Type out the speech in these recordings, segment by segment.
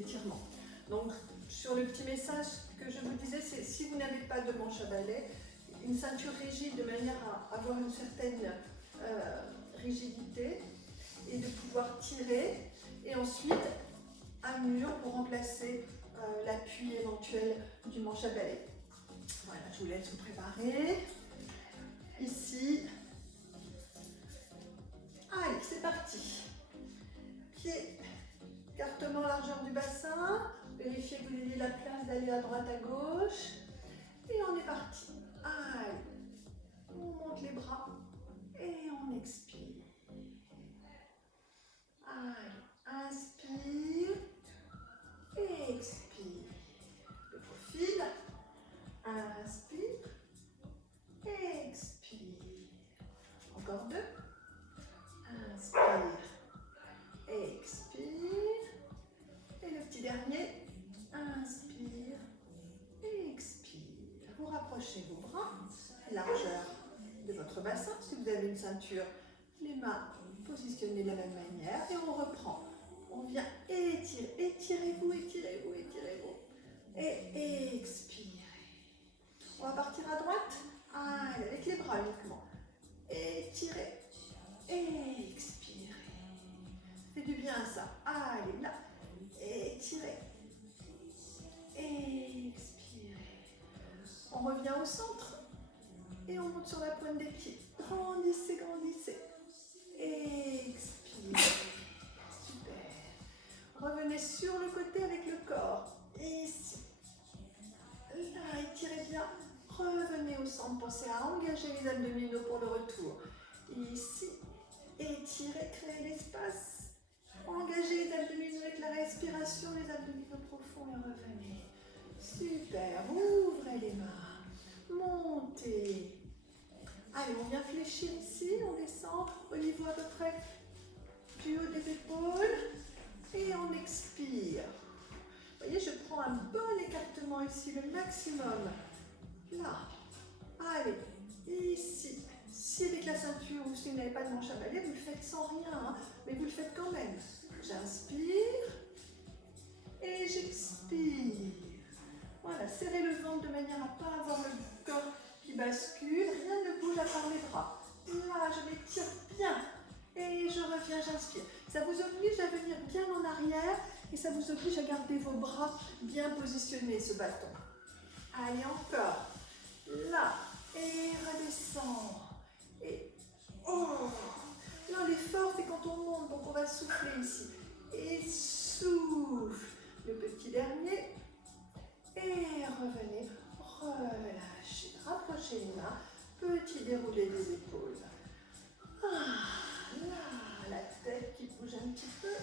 étirement. Donc, sur le petit message que je vous disais, c'est si vous n'avez pas de manche à balai, une ceinture rigide de manière à avoir une certaine rigidité et de pouvoir tirer, et ensuite un mur pour remplacer l'appui éventuel du manche à balai. Voilà, je vous laisse vous préparer. Ici. Allez, c'est parti. Pied, écartement largeur du bassin. Vérifiez que vous ayez la place d'aller à droite, à gauche. Et on est parti. Allez, on monte les bras et on expire. Allez, inspire, expire. Le profil, inspire, expire. Encore deux. Inspire, expire. Et le petit dernier, inspire, expire. Vous rapprochez vos bras, largeur de votre bassin. Si vous avez une ceinture, les mains positionnées de la même manière. Et on reprend. On vient étirer. Étirez-vous, étirez-vous, étirez-vous. Et expirez. On va partir à droite. Allez, avec les bras uniquement. Étirez. Expirez. Fait du bien ça. Allez, là. Étirez. Expirez. On revient au centre. Et on monte sur la pointe des pieds. Grandissez, grandissez. Expirez. Super. Revenez sur le côté avec le corps. Ici. Là, étirez bien. Revenez au centre. Pensez à engager les abdominaux pour le retour. Ici. Étirez, créez l'espace. Engagez les abdominaux avec la respiration, les abdominaux profonds et revenez. Super. Ouvrez les mains. Montez. Allez, on vient fléchir ici. On descend au niveau à peu près du haut des épaules. Et on expire. Vous voyez, je prends un bon écartement ici, le maximum. Là. Allez, ici. Si avec la ceinture ou si vous n'avez pas de manche à balai, vous le faites sans rien, hein, mais vous le faites quand même. J'inspire et j'expire. Voilà, serrez le ventre de manière à ne pas avoir le corps qui bascule. Rien ne bouge à part les bras. Là, je m'étire bien et je reviens, j'inspire. Ça vous oblige à venir bien en arrière et ça vous oblige à garder vos bras bien positionnés, ce bâton. Allez, encore. Là, et redescend. Et oh! Là, l'effort, c'est quand on monte, donc on va souffler ici. Et souffle. Le petit dernier. Et revenez, relâchez, rapprochez les mains. Petit déroulé des épaules. Ah, là, la tête qui bouge un petit peu.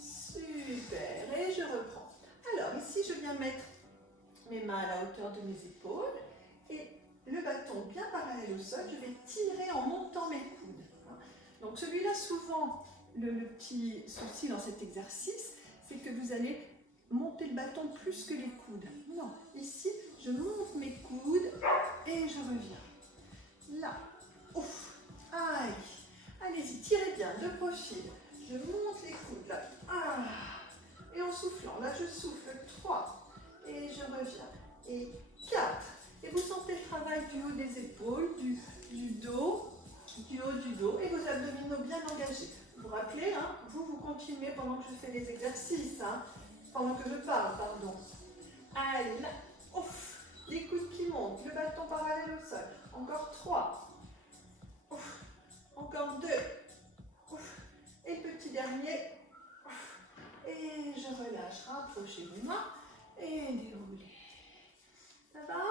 Super. Et je reprends. Alors, ici, je viens mettre mes mains à la hauteur de mes épaules. Et le bâton bien parallèle au sol, je vais tirer en montant mes coudes. Donc celui-là, souvent, le petit souci dans cet exercice, c'est que vous allez monter le bâton plus que les coudes. Non, ici, je monte mes coudes et je reviens. Là, ouf, aïe, allez-y, tirez bien, de profil. Je monte les coudes, là, ah, et en soufflant, là je souffle, 3, et je reviens, et 4. Et vous sentez le travail du haut des épaules, du dos, du haut du dos et vos abdominaux bien engagés. Vous vous rappelez, hein, vous continuez pendant que je fais les exercices, hein, pendant que je parle, pardon. Allez, là, ouf, les coudes qui montent, le bâton parallèle au sol. Encore 3. Ouf, encore 2. Ouf, et le petit dernier. Ouf, et je relâche, rapprochez les mains et déroulez. Ça va?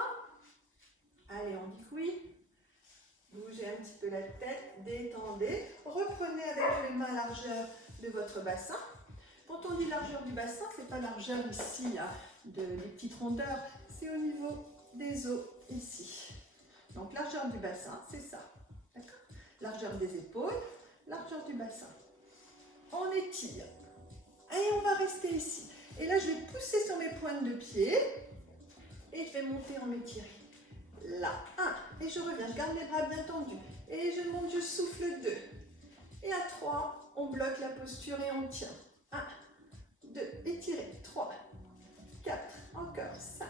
Allez, on dit que oui. Bougez un petit peu la tête, détendez. Reprenez avec les mains largeur de votre bassin. Quand on dit largeur du bassin, ce n'est pas largeur ici, hein, des petites rondeurs, c'est au niveau des os ici. Donc largeur du bassin, c'est ça. D'accord? Largeur des épaules, largeur du bassin. On étire. Et on va rester ici. Et là, je vais pousser sur mes pointes de pied et je vais monter en m'étirant. Là, 1, et je reviens, je garde les bras bien tendus, et je monte, je souffle 2, et à 3, on bloque la posture et on tient, 1, 2, étirez, 3, 4, encore, 5,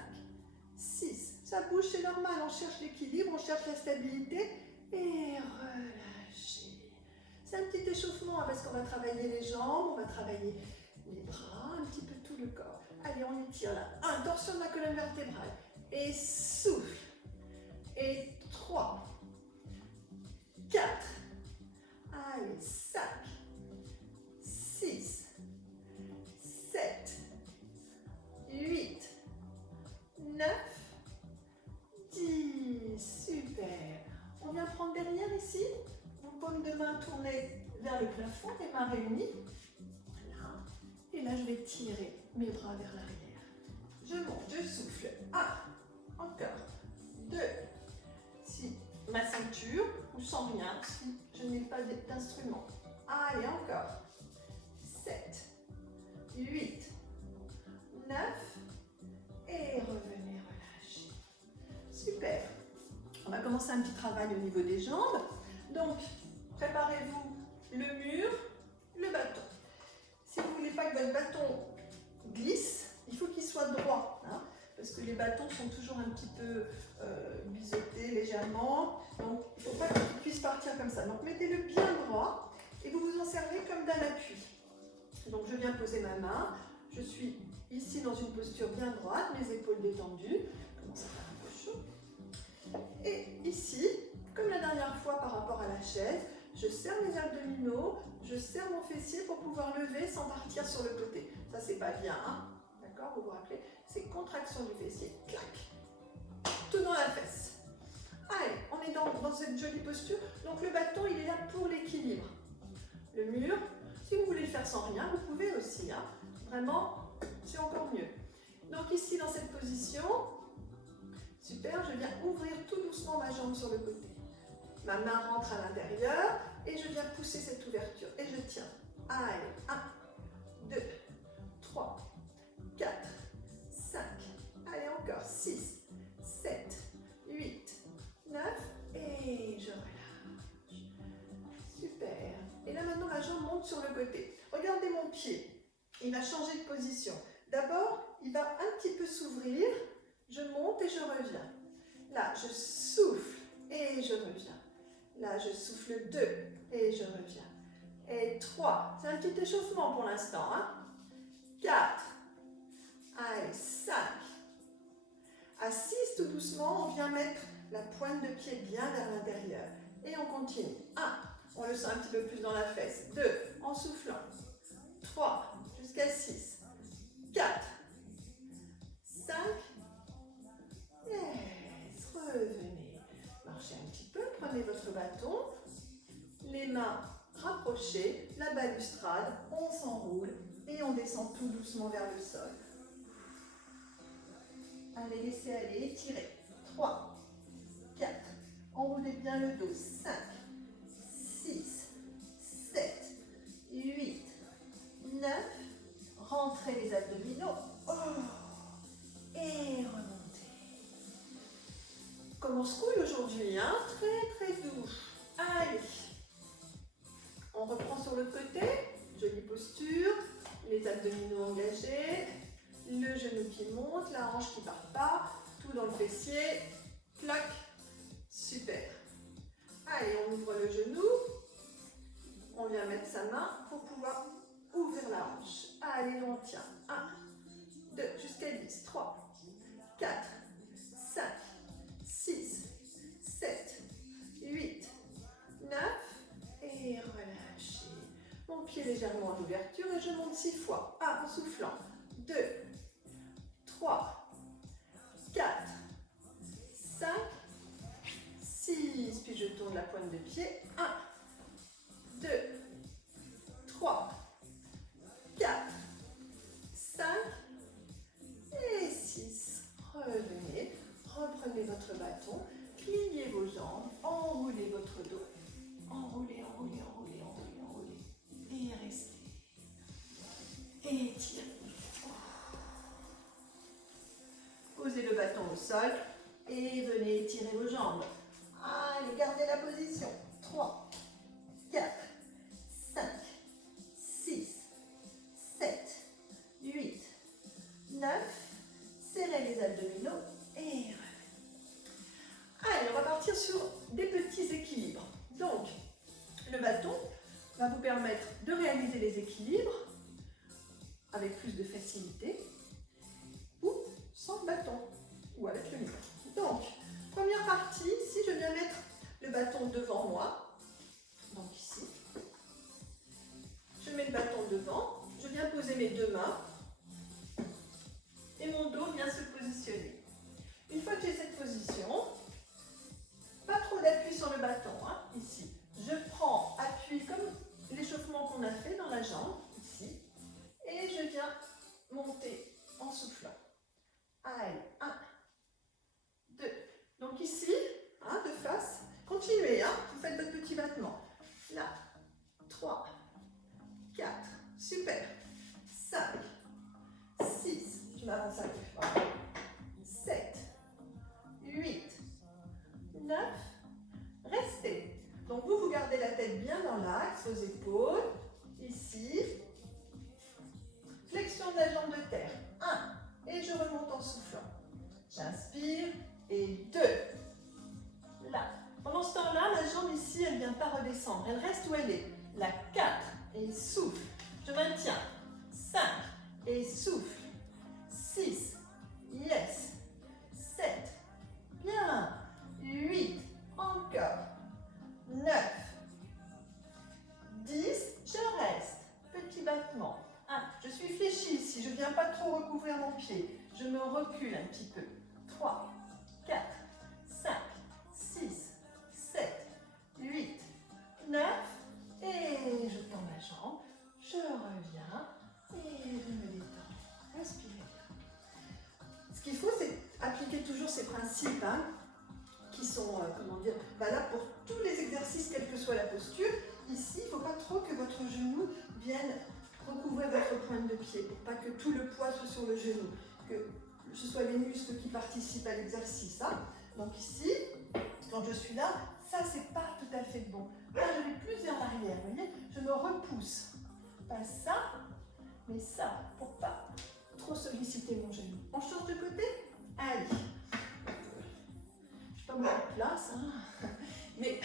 6, ça bouge, c'est normal, on cherche l'équilibre, on cherche la stabilité, et relâchez. C'est un petit échauffement hein, parce qu'on va travailler les jambes, on va travailler les bras, un petit peu tout le corps. Allez, on étire là. 1, torsion de la colonne vertébrale, et souffle, et 3, 4, allez, 5, 6, 7, 8, 9, 10, super. On vient prendre derrière ici, vos paumes de main tournées vers le plafond, les mains réunies. Voilà. Et là, je vais tirer mes bras vers l'arrière. Je monte, je souffle. 1, encore, 2, si ma ceinture, ou sans rien, si je n'ai pas d'instrument. Allez, encore, 7, 8, 9, et revenez relâcher. Super. On va commencer un petit travail au niveau des jambes. Donc, préparez-vous le mur, le bâton. Si vous ne voulez pas que votre bâton glisse, il faut qu'il soit droit. Hein, parce que les bâtons sont toujours un petit peu biseautés légèrement. Donc, il ne faut pas qu'il puisse partir comme ça. Donc, mettez-le bien droit et vous vous en servez comme d'un appui. Donc, je viens poser ma main. Je suis ici dans une posture bien droite, mes épaules détendues. Commence à faire un peu chaud. Et ici, comme la dernière fois par rapport à la chaise, je serre mes abdominaux, je serre mon fessier pour pouvoir lever sans partir sur le côté. Ça, c'est pas bien, hein? D'accord? Vous vous rappelez? C'est contraction du fessier. Clac! Tout dans la fesse. Allez, on est dans cette jolie posture. Donc le bâton, il est là pour l'équilibre. Le mur, si vous voulez le faire sans rien, vous pouvez aussi. Hein? Vraiment, c'est encore mieux. Donc ici, dans cette position, super, je viens ouvrir tout doucement ma jambe sur le côté. Ma main rentre à l'intérieur et je viens pousser cette ouverture. Et je tiens. Allez, 1, 2, 3, 4, 5. Allez, encore. 6, 7, 8, 9. Et je relâche. Super. Et là, maintenant, la jambe monte sur le côté. Regardez mon pied. Il va changer de position. D'abord, il va un petit peu s'ouvrir. Je monte et je reviens. Là, je souffle et je reviens. Là, je souffle 2 et je reviens. Et 3. C'est un petit échauffement pour l'instant. Hein? 4. Allez, 5. À 6, tout doucement, on vient mettre la pointe de pied bien vers l'intérieur. Et on continue. 1. On le sent un petit peu plus dans la fesse. 2. En soufflant. 3. Jusqu'à 6. 4. 5. Yes. Revenez. Marchez un petit peu. Prenez votre bâton. Les mains rapprochées. La balustrade. On s'enroule. Et on descend tout doucement vers le sol. Allez, laissez aller. Étirez. 3. 4. Enroulez bien le dos. 5. 6. 7. 8. 9. Rentrez les abdominaux. Oh. Et remontez. Comme on se couille aujourd'hui, hein? Très très doux. Allez. On reprend sur l'autre côté. Jolie posture. Les abdominaux engagés. Le genou qui monte, la hanche qui ne part pas. Tout dans le fessier. Clac. Super. Allez, on ouvre le genou. On vient mettre sa main pour pouvoir ouvrir la hanche. Allez, on tient. 1, 2, jusqu'à 10. 3, 4, 5, 6, 7, 8, 9. Et relâchez. Mon pied légèrement en ouverture et je monte 6 fois. 1, en soufflant. 2, 3, 4, 5, 6. Puis je tourne la pointe de pied. 1, 2, 3, 4, 5 et 6. Revenez, reprenez votre bâton, pliez vos jambes, enroulez votre dos. Enroulez, enroulez, enroulez, enroulez, enroulez. Et restez. Et étirez. Posez le bâton au sol et venez étirer vos jambes. Allez, gardez la position. 3, 4, 5, 6, 7, facilité, ou sans le bâton, ou avec le mur. Donc, première partie, ici je viens mettre le bâton devant moi, donc ici, je mets le bâton devant, je viens poser mes deux mains, et mon dos vient se positionner. Une fois que j'ai cette position, pas trop d'appui sur le bâton, hein, ici. Je prends appui comme l'échauffement qu'on a fait dans la jambe, ici, et je viens monter en soufflant. Allez, 1, 2. Donc ici, hein, de face, continuez, hein, vous faites votre petit battement. Là, 3, 4, super, 5, 6, je m'avance un peu, 7, 8, 9, restez. Donc vous gardez la tête bien dans l'axe, vos épaules, ici, flexion de la jambe de terre, 1, et je remonte en soufflant. J'inspire, et 2, là. Pendant ce temps-là, ma jambe ici, elle ne vient pas redescendre, elle reste où elle est. La 4, et souffle, je maintiens, 5, et souffle, 6, yes, 7, bien, 8, encore, 9, 10, je reste, petit battement, 1, je suis fléchie ici, je ne viens pas trop recouvrir mon pied, je me recule un petit peu, 3, 4, 5, 6, 7, 8, 9, et je tends ma jambe, je reviens, et je me détends, respirez bien. Ce qu'il faut, c'est appliquer toujours ces principes, hein, qui sont valables pour tous les exercices, quelle que soit la posture. Ici, il ne faut pas trop que votre genou vienne recouvrir votre pointe de pied, pour pas que tout le poids soit sur le genou, que ce soit les muscles qui participent à l'exercice. Hein. Donc ici, quand je suis là, ça c'est pas tout à fait bon. Là, je vais plus vers l'arrière, vous voyez, je me repousse. Pas ça, mais ça, pour pas trop solliciter mon genou. On change de côté? Allez. Je pas beaucoup de place, hein. Mais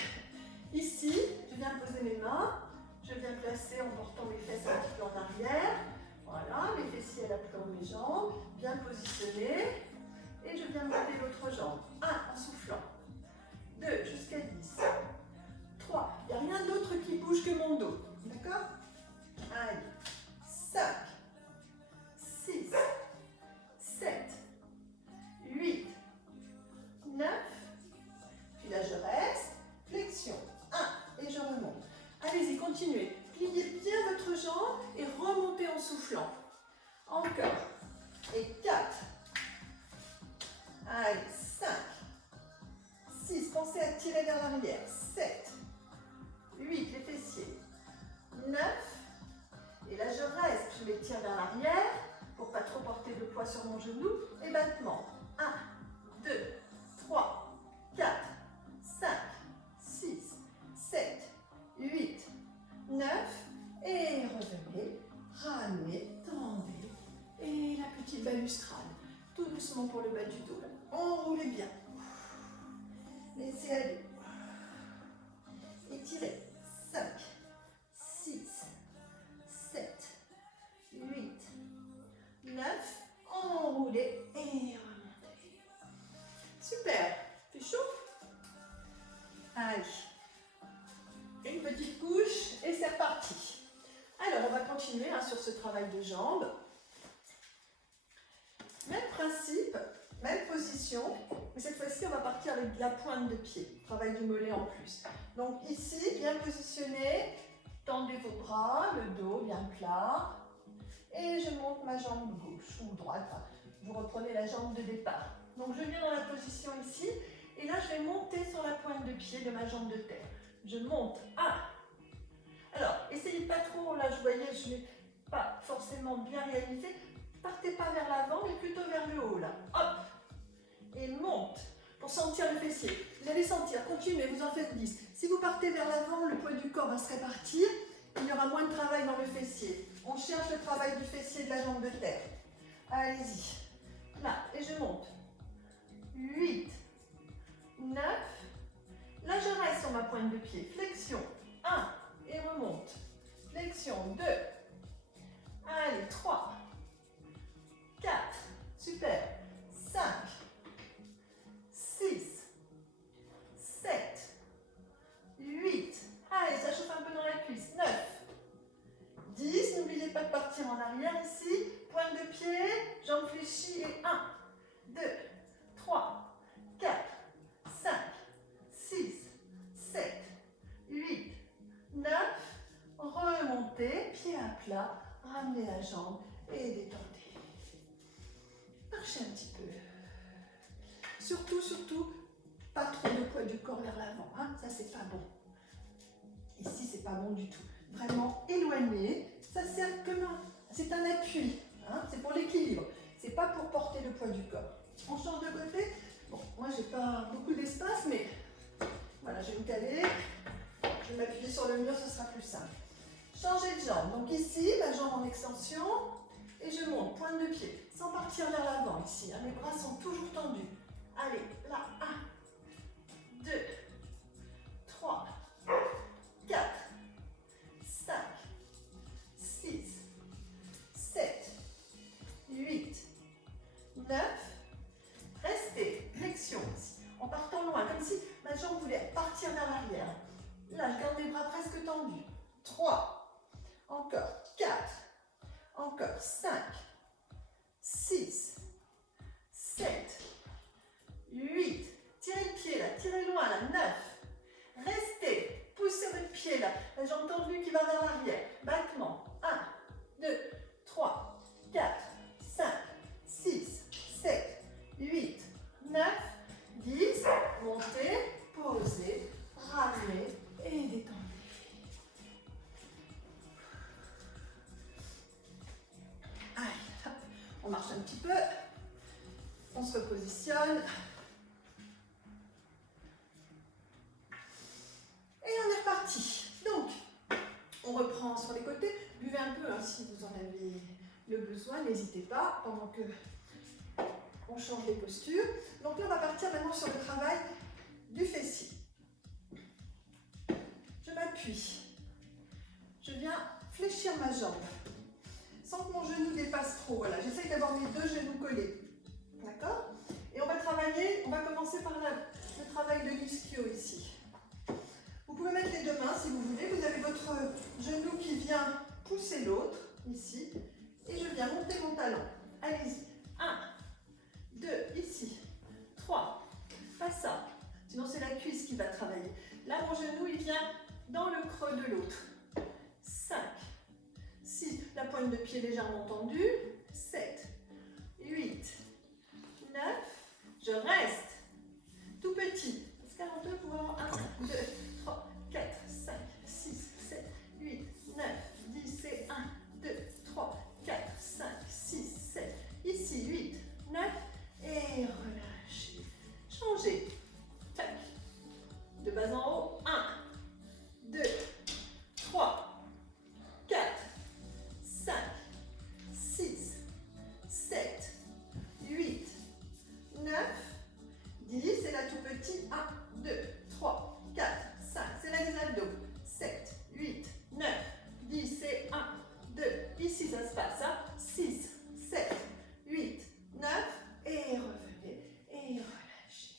ici, je viens poser mes mains, je viens placer en portant mes fesses un petit peu en arrière. Voilà, mes fessiers à l'aplan de mes jambes, bien positionnés. Et je viens monter l'autre jambe. 1, en soufflant. 2, jusqu'à 10. 3, il n'y a rien d'autre qui bouge que mon dos. D'accord? Allez. 5, 6, 7, 8, 9. Puis là, je reste. Flexion. 1, et je remonte. Allez-y, continuez. Pliez bien votre jambe et remontez en soufflant. Encore. Et 4. Allez, 5. 6, pensez à tirer vers l'arrière. 7. 8, les fessiers. 9. Et là, je reste. Je les tire vers l'arrière pour ne pas trop porter de poids sur mon genou. Et battement. 1, 2, 3, 4, 5, 6, 7, 8, 9. Et revenez. Ramenez, tendez. Et la petite balustrade. Tout doucement pour le bas du dos. Là. Enroulez bien. Laissez aller. Étirez. 5, 6, 7, 8, 9. Enroulez et remontez. Super. Fait chaud? Allez. Une petite couche et c'est reparti. Alors, on va continuer hein, sur ce travail de jambes. Même principe, même position, mais cette fois-ci, on va partir avec la pointe de pied. Travail du mollet en plus. Donc ici, bien positionné, tendez vos bras, le dos bien plat. Et je monte ma jambe gauche ou droite. Vous reprenez la jambe de départ. Donc je viens dans la position ici, et là, je vais monter sur la pointe de pied de ma jambe de terre. Je monte. 1. Alors, essayez pas trop, là, je voyais, je n'ai pas forcément bien réalisé. Partez pas vers l'avant, mais plutôt vers le haut, là. Hop. Et monte. Pour sentir le fessier. Vous allez sentir, continuez, vous en faites 10. Si vous partez vers l'avant, le poids du corps va se répartir. Il y aura moins de travail dans le fessier. On cherche le travail du fessier de la jambe de terre. Allez-y. Là, et je monte. 8, 9. Là, je reste sur ma pointe de pied. Flexion. 1. Et remonte. Flexion. 2. Allez, 3. fléchis et 1, 2, 3, 4, 5, 6, 7, 8, 9. Remontez, pied à plat, ramenez la jambe et détendez. Marchez un petit peu. Surtout, pas trop de poids du corps vers l'avant. Hein? Ça, c'est pas bon. Ici, c'est pas bon du tout. Vraiment éloigné. Ça sert comme c'est un appui. Hein? C'est pour l'équilibre. C'est pas pour porter le poids du corps. On change de côté. Bon, moi, j'ai pas beaucoup d'espace, mais voilà, je vais me caler. Je vais m'appuyer sur le mur, ce sera plus simple. Changez de jambe. Donc ici, la jambe en extension. Et je monte, pointe de pied, sans partir vers l'avant ici. Hein. Mes bras sont toujours tendus. Allez, là, 1, 2, 3, 4, 5, 6, 7, 8, 9. Restez, flexion ici, en partant loin, comme si ma jambe voulait partir vers l'arrière. Là, je garde mes bras presque tendus. 3, encore 4, encore 5, 6, 7, 8. Tirez le pied là, tirez loin là, 9. Restez, poussez votre pied là, la jambe tendue qui va vers l'arrière. Battement, 1, 2, 3, 4, 5, 6, 7, 8, 9, 10. Montez, posez, ramenez et détendez. Allez, on marche un petit peu, on se repositionne. Et on est reparti. Donc, on reprend sur les côtés. Buvez un peu hein, si vous en avez le besoin, n'hésitez pas pendant que on change les postures. Donc là, on va partir maintenant sur le travail du fessier. Je m'appuie. Je viens fléchir ma jambe sans que mon genou dépasse trop. Voilà, j'essaye d'avoir mes deux genoux collés. D'accord? Et on va travailler, on va commencer par le travail de l'ischio ici. Vous pouvez mettre les deux mains si vous voulez. Vous avez votre genou qui vient pousser l'autre, ici. Et je viens monter mon talon. Allez-y. 1, 2, ici. 3, pas ça. Sinon c'est la cuisse qui va travailler. Là, mon genou, il vient dans le creux de l'autre. 5, 6, la pointe de pied légèrement tendue. 7, 8, 9. Je reste tout petit. Est-ce qu'à pour avoir 1, 2, 3, 4, 5, 6, 7, 8, 9, 10 et 1, 2, 3, 4, 5, 6, 7. Ici, 8, 9 et relâchez. Changez. Tac. De bas en haut. 1, 2, 3, 4, 5, 6, 7, 8, 9, 10. C'est là tout petit. 1, 2, 3, 4, 5. C'est là les abdos. 7, 8, 9, 10 et 1, 2. Ici, ça se passe. 6, 7, 8, 9. Et revenez. Et relâchez.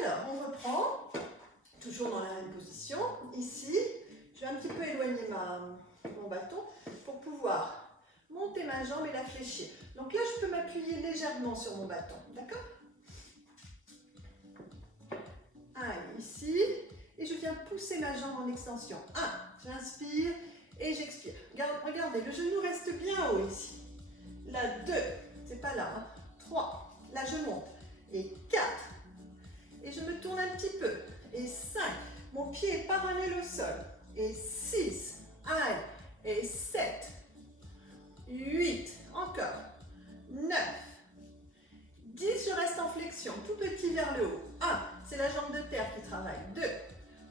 Alors, on reprend. Toujours dans la même position. Ici, je vais un petit peu éloigner mon bâton pour pouvoir monter ma jambe et la fléchir. Donc là, je peux m'appuyer légèrement sur mon bâton. D'accord? Allez, ici. Et je viens pousser ma jambe en extension. 1, j'inspire et j'expire. Regardez, le genou reste bien haut ici. Là, 2, c'est pas là. 3, là je monte. Et 4, et je me tourne un petit peu. Et 5, mon pied est parallèle au sol. Et 6, allez. Et 7, 8, encore. 9, 10, je reste en flexion, tout petit vers le haut. 1, c'est la jambe de terre qui travaille. 2,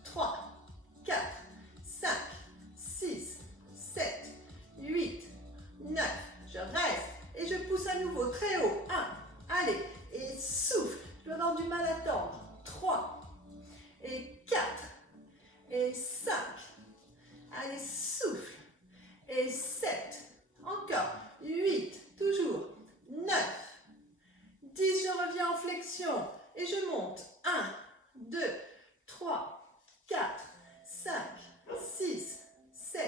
3, 4, 5, 6, 7, 8, 9. Je reste et je pousse à nouveau très haut. 1, allez, et souffle. Je vais avoir du mal à tendre. 3, et 4, et 5. Allez, souffle. Et 7, encore. 8, toujours. 9, 10, je reviens en flexion. Et je monte. 1, 2, 3, 4, 5, 6, 7.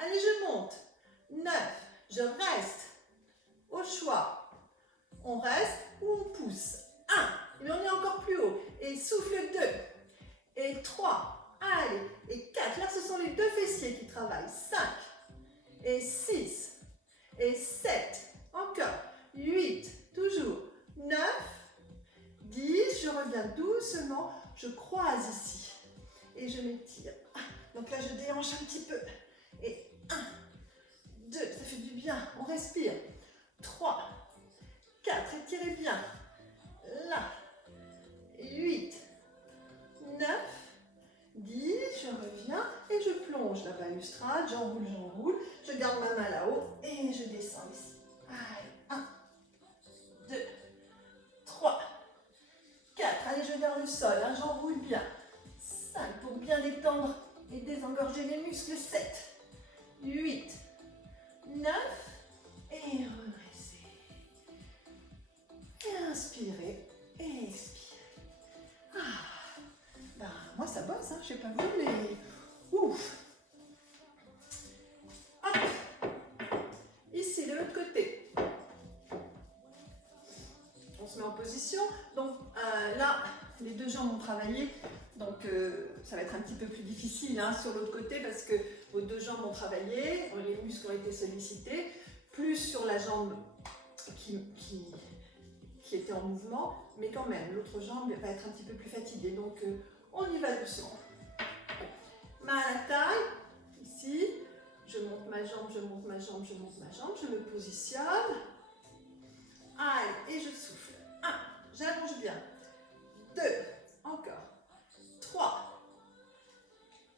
Allez, je monte. 9, je reste. Au choix. hanches un petit peu. Et 1, 2, ça fait du bien, on respire. 3, 4, étirez bien. Là, 8, 9, 10, je reviens et je plonge la balustrade, j'enroule, je garde ma main là-haut et je descends ici. Allez, 1, 2, 3, 4, allez je garde le sol, hein, j'enroule bien. 5 pour bien détendre et désengorger les muscles, 7, 8, 9 et redressez. Et inspirez et expirez. Ben, moi ça bosse, hein, je sais pas vous, mais ouf. Hop. Ici, de l'autre côté. On se met en position. Donc là, les deux jambes ont travaillé. Donc ça va être un petit peu plus difficile hein, sur l'autre côté parce que vos deux jambes ont travaillé, les muscles ont été sollicités, plus sur la jambe qui était en mouvement, mais quand même, l'autre jambe va être un petit peu plus fatiguée. Donc on y va doucement. Main à la taille, ici, je monte ma jambe, je monte ma jambe, je monte ma jambe, je me positionne. Allez, et je souffle. 1, j'allonge bien. 2, encore. 3,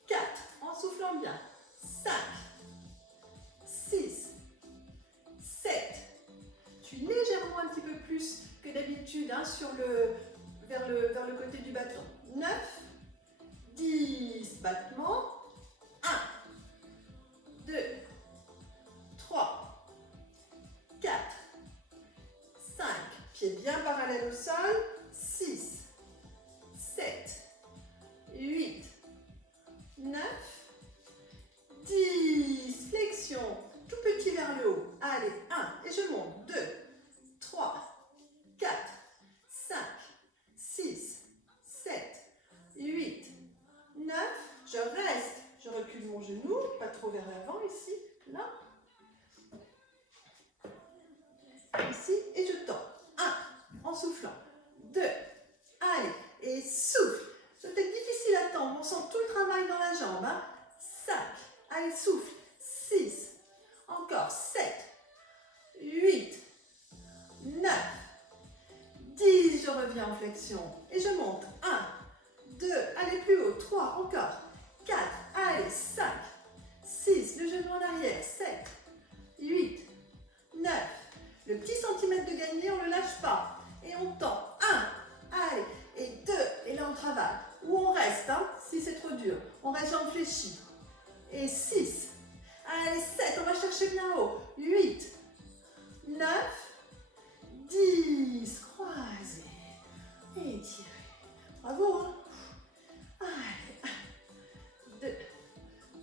4, en soufflant bien. 5, 6, 7. Je suis légèrement un petit peu plus que d'habitude hein, vers le côté du bâton. 9, 10 battements. 1, 2, 3, 4, 5. Pieds bien parallèles au sol. 6, 7, 8, 9, 10. Flexion. Tout petit vers le haut. Allez, 1. Et je monte. 2, 3, 4, 5, 6, 7, 8, 9. Je reste. Je recule mon genou. Pas trop vers l'avant ici. Là. Ici. Et je tends. 1. En soufflant. 2. Allez. Et souffle. C'est peut-être difficile à tendre. On sent tout le travail dans la jambe. Hein. 5. Allez, souffle. 6. Encore. 7. 8. 9. 10. Je reviens en flexion. Et je monte. 1. 2. Allez, plus haut. 3. Encore. 4. Allez, 5. 6. Le genou en arrière. 7. 8. 9. Le petit centimètre de gagné, on ne le lâche pas. Et on tend. 1. Allez. Et 2. Et là, on travaille. Ou on reste, hein, si c'est trop dur. On reste jambes fléchies. Et 6. Allez, 7. On va chercher bien haut. 8. 9. 10. Croisez. Et étirez. Bravo, hein. Allez. 1, 2,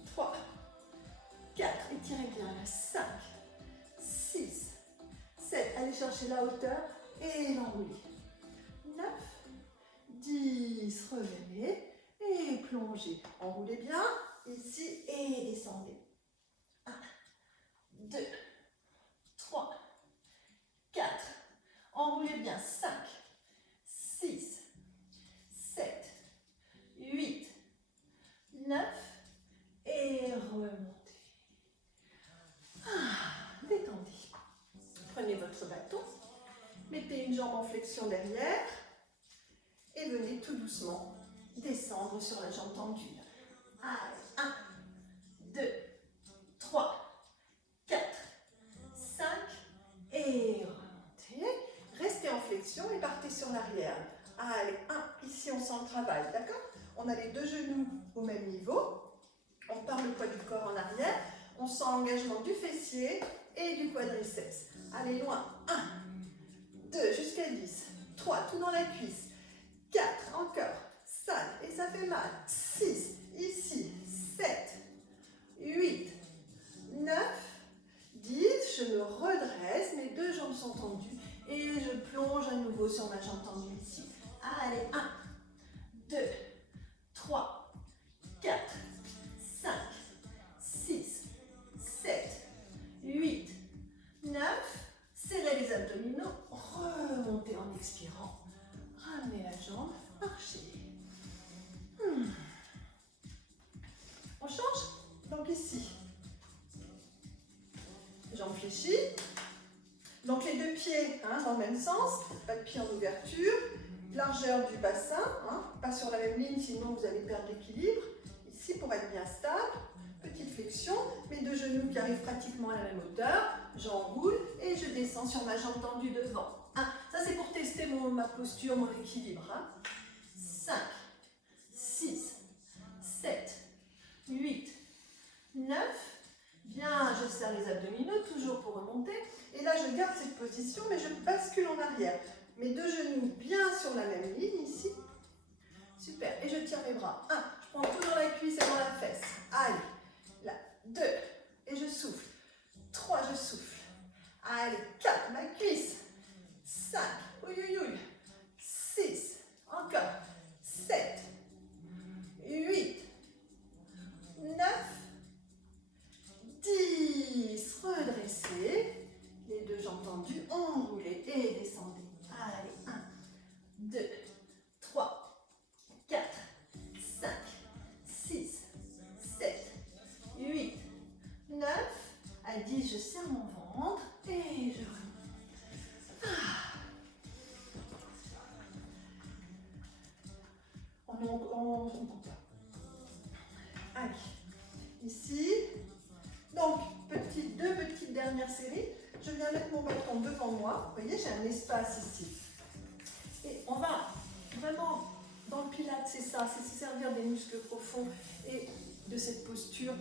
3, 4. Étirez bien là. 5. 6. 7. Allez chercher la hauteur. Et l'enrouler. 9. 10, revenez et plongez. Enroulez bien ici et descendez. 1, 2, 3, 4. Enroulez bien. 5, 6, 7, 8, 9 et remontez. Détendez. Prenez votre bâton. Mettez une jambe en flexion derrière. Et venez tout doucement descendre sur la jambe tendue. Allez, 1, 2, 3, 4, 5 et remontez. Restez en flexion et partez sur l'arrière. Allez, 1, ici on sent le travail, d'accord? On a les deux genoux au même niveau. On part le poids du corps en arrière. On sent l'engagement du fessier et du quadriceps. Allez, loin. 1, 2, jusqu'à 10. 3, tout dans la cuisse. 4, encore, 5, et ça fait mal, 6, ici, 7, 8, 9, 10, je me redresse, mes deux jambes sont tendues, et je plonge à nouveau sur ma jambe tendue ici. Allez, 1, 2, 3, 4, 5, 6, 7, 8, 9, serrez les abdominaux, remontez en expirant. Ramenez la jambe, marchez. On change. pieds dans le même sens, pas de pieds en ouverture, largeur du bassin, pas sur la même ligne sinon vous allez perdre l'équilibre. Ici pour être bien stable, petite flexion, mes deux genoux qui arrivent pratiquement à la même hauteur, j'enroule et je descends sur ma jambe tendue devant. Ça c'est pour tester ma posture, mon équilibre. 5, 6, 7, 8, 9, bien je serre les abdominaux, toujours pour remonter, et là je garde cette position mais je bascule en arrière. Mes deux genoux bien sur la même ligne ici, super, et je tire mes bras. 1, je prends tout dans la cuisse et dans la fesse, allez, là, 2, et je souffle, 3, je souffle, allez, 4, ma cuisse, 5, oui, 6, encore, 7, 8, 9, 10, redressez, les deux jambes tendues, enroulez et descendez. Allez, 1, 2, 3, 4, 5, 6, 7, 8, 9, à 10, je serre mon ventre et je remonte. On coupe. Allez, ici, donc deux petites dernières séries. Je viens mettre mon bâton devant moi. Vous voyez, j'ai un espace ici. Et on va vraiment, dans le Pilates, c'est ça, c'est se servir des muscles profonds et de cette posture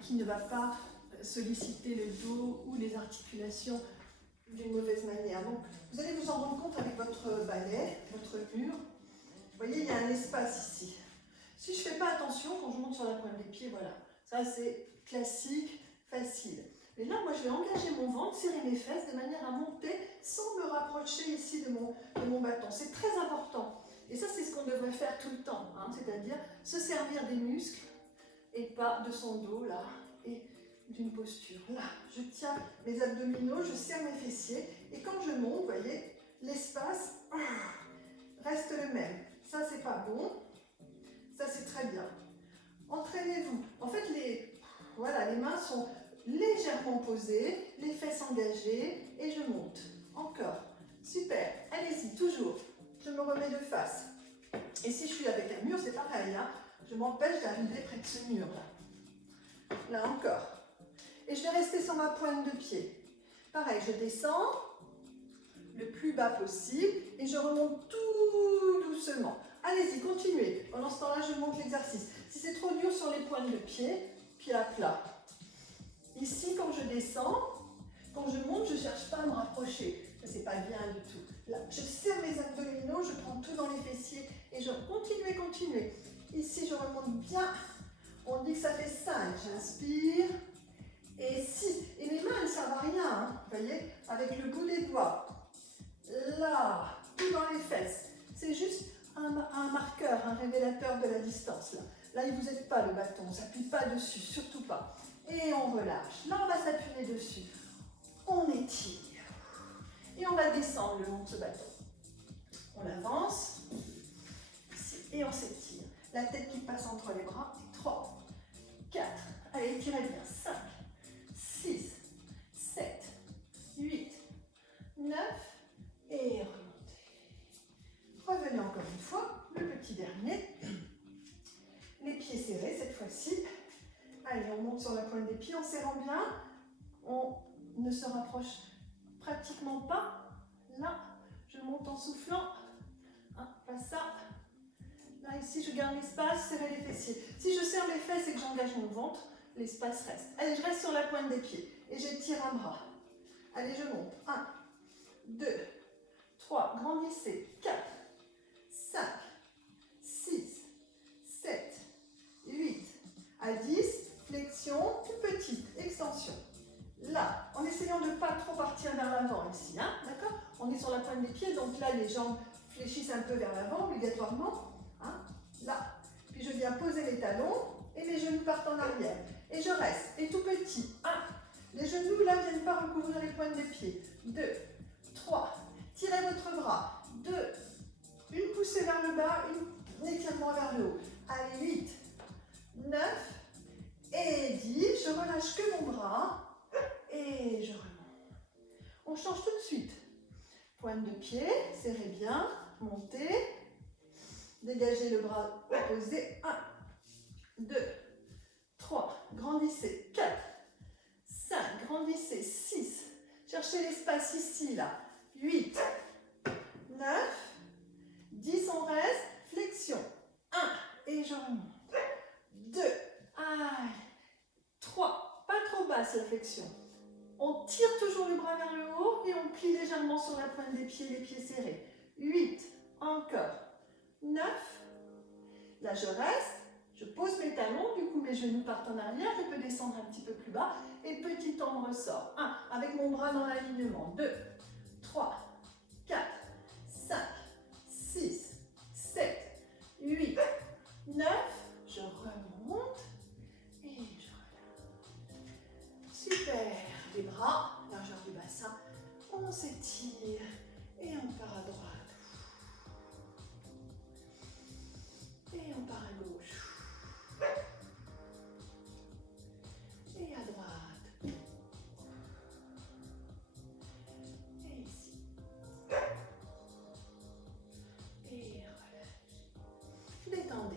qui ne va pas solliciter le dos ou les articulations d'une mauvaise manière. Donc, vous allez vous en rendre compte avec votre balai, votre mur. Vous voyez, il y a un espace ici. Si je ne fais pas attention, quand je monte sur la pointe des pieds, voilà. Ça, c'est classique, facile. Mais là, moi, je vais engager mon ventre, serrer mes fesses de manière à monter sans me rapprocher ici de mon bâton. C'est très important. Et ça, c'est ce qu'on devrait faire tout le temps. C'est-à-dire se servir des muscles et pas de son dos, là, et d'une posture. Là, je tiens mes abdominaux, je serre mes fessiers. Et quand je monte, vous voyez, l'espace reste le même. Ça, c'est pas bon. Ça, c'est très bien. Entraînez-vous. En fait, les mains sont légèrement posées, les fesses engagées, et je monte. Encore. Super. Allez-y, toujours. Je me remets de face. Et si je suis avec un mur, c'est pareil. Je m'empêche d'arriver près de ce mur-là. Là encore. Et je vais rester sur ma pointe de pied. Pareil, je descends le plus bas possible et je remonte tout doucement. Allez-y, continuez. Pendant ce temps-là, je monte l'exercice. Si c'est trop dur sur les pointes de pied, pied à plat. Ici, quand je descends, quand je monte, je ne cherche pas à me rapprocher. Ça, c'est pas bien du tout. Là, je serre mes abdominaux, je prends tout dans les fessiers et je continue. Ici, je remonte bien. On dit que ça fait 5. J'inspire. Et 6. Et mes mains, elles ne servent à rien. Vous voyez, avec le bout des doigts. Là, tout dans les fesses. C'est juste un marqueur, un révélateur de la distance. Là, il ne vous aide pas le bâton, on ne s'appuie pas dessus, surtout pas. Et on relâche. Là, on va s'appuyer dessus. On étire. Et on va descendre le long de ce bâton. On avance. Et on s'étire. La tête qui passe entre les bras. 3, 4. Allez, étirez bien. 5, 6, 7, 8, 9. Et remontez. Revenez encore une fois, le petit dernier. Les pieds serrés cette fois-ci. Allez, on monte sur la pointe des pieds en serrant bien. On ne se rapproche pratiquement pas. Là, je monte en soufflant. Pas ça. Là, ici, je garde l'espace, serrer les fessiers. Si je serre mes fesses et que j'engage mon ventre, l'espace reste. Allez, je reste sur la pointe des pieds et j'étire un bras. Allez, je monte. 1, 2, 3, grandissez. 4, 5, 6, 7, 8, à 10, flexion, toute petite, extension. Là, en essayant de ne pas trop partir vers l'avant ici, d'accord? On est sur la pointe des pieds, donc là, les jambes fléchissent un peu vers l'avant, obligatoirement. Là, puis je viens poser les talons et mes genoux partent en arrière. Et je reste, et tout petit. 1, les genoux là ne viennent pas recouvrir les pointes des pieds. 2, 3, tirez votre bras. 2, une poussée vers le bas, un étirement vers le haut. Allez, 8, 9 et 10. Je relâche que mon bras et je remonte. On change tout de suite. pointe de pied, serrez bien, montez, dégagez le bras opposé, 1, 2, 3, grandissez, 4, 5, grandissez, 6, cherchez l'espace ici, là, 8, 9, 10, on reste, flexion, 1, et je remonte, 2, aïe, 3, pas trop basse la flexion, on tire toujours le bras vers le haut et on plie légèrement sur la pointe des pieds, les pieds serrés, 8, encore, 9, là je reste, je pose mes talons, du coup mes genoux partent en arrière, je peux descendre un petit peu plus bas, et petit temps ressort, 1, avec mon bras dans l'alignement, 2, 3, 4, 5, 6, 7, 8, 9, je remonte, et je relâche. Super, les bras, largeur du bassin, on s'étire, et on part à droite. Et on part à gauche. Et à droite. Et ici. Et relâche. Détendez.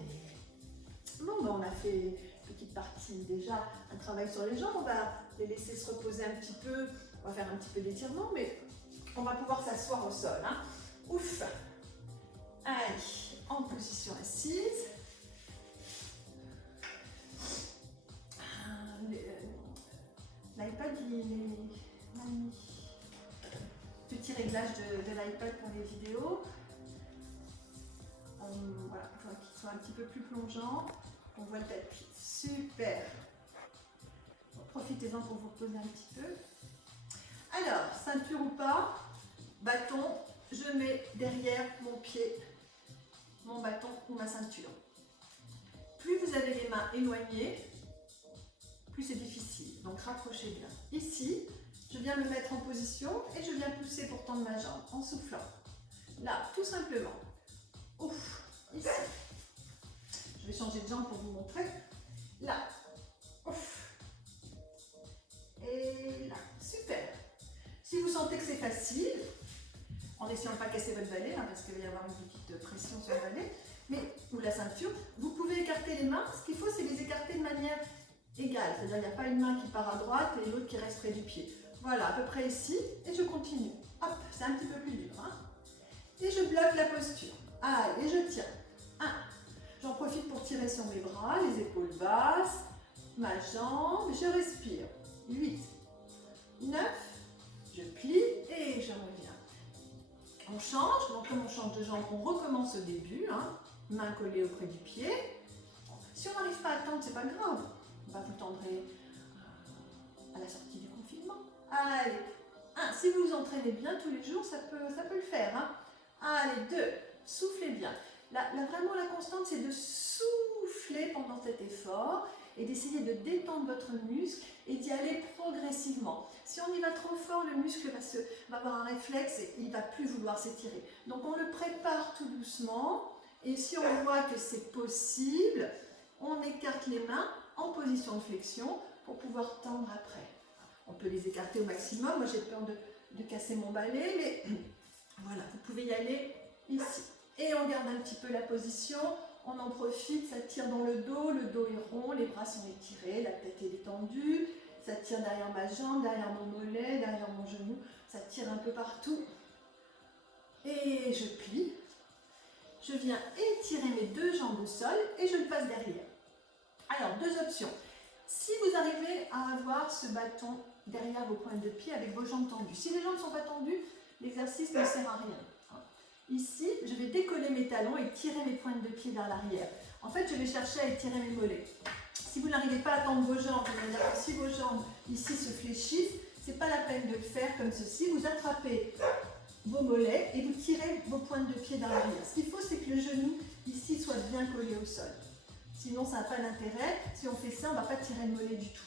Bon, ben on a fait une petite partie déjà, un travail sur les jambes. On va les laisser se reposer un petit peu. On va faire un petit peu d'étirement, mais on va pouvoir s'asseoir au sol. Hein. Ouf. Allez, en position assise. L'iPad, il est magnifique. Petit réglage de l'iPad pour les vidéos. Voilà, il faudrait qu'il soit un petit peu plus plongeant. On voit le tapis. Super. Bon, profitez-en pour vous reposer un petit peu. Alors, ceinture ou pas, bâton, je mets derrière mon pied, mon bâton ou ma ceinture. Plus vous avez les mains éloignées, plus c'est difficile. Donc rapprochez bien. Ici, je viens me mettre en position et je viens pousser pour tendre ma jambe en soufflant. Là, tout simplement. Ouf, ici. Je vais changer de jambe pour vous montrer. Là, ouf. Et là, super. Si vous sentez que c'est facile, en essayant de ne pas casser votre balai, hein, parce qu'il va y avoir une petite pression sur le balai, mais, ou la ceinture, vous pouvez écarter les mains. Ce qu'il faut, c'est les écarter de manière égale. C'est-à-dire qu'il n'y a pas une main qui part à droite et l'autre qui reste près du pied. Voilà, à peu près ici, et je continue. Hop, c'est un petit peu plus dur. Hein. Et je bloque la posture. Allez, et je tiens. 1. J'en profite pour tirer sur mes bras, les épaules basses, ma jambe, je respire. 8, 9, je plie et je reviens. On change, donc comme on change de jambe, on recommence au début, hein, main collée auprès du pied. Si on n'arrive pas à tendre, c'est pas grave. Vous tendrez à la sortie du confinement. Allez, 1, si vous vous entraînez bien tous les jours, ça peut le faire. Hein. Allez, 2, soufflez bien. Là, vraiment, la constante, c'est de souffler pendant cet effort et d'essayer de détendre votre muscle et d'y aller progressivement. Si on y va trop fort, le muscle va avoir un réflexe et il ne va plus vouloir s'étirer. Donc, on le prépare tout doucement et si on voit que c'est possible, on écarte les mains en position de flexion pour pouvoir tendre après. On peut les écarter au maximum. Moi, j'ai peur de casser mon balai, mais voilà, vous pouvez y aller ici. Et on garde un petit peu la position, on en profite, ça tire dans le dos est rond, les bras sont étirés, la tête est détendue, ça tire derrière ma jambe, derrière mon mollet, derrière mon genou, ça tire un peu partout. Et je plie, je viens étirer mes deux jambes au sol et je le passe derrière. Alors, deux options. Si vous arrivez à avoir ce bâton derrière vos pointes de pied avec vos jambes tendues, si les jambes ne sont pas tendues, l'exercice ne sert à rien. Ici, je vais décoller mes talons et tirer mes pointes de pied vers l'arrière. En fait, je vais chercher à étirer mes mollets. Si vous n'arrivez pas à tendre vos jambes, c'est-à-dire que si vos jambes ici se fléchissent, ce n'est pas la peine de le faire comme ceci. Vous attrapez vos mollets et vous tirez vos pointes de pied vers l'arrière. Ce qu'il faut, c'est que le genou ici soit bien collé au sol. Sinon, ça n'a pas d'intérêt. Si on fait ça, on ne va pas tirer le mollet du tout.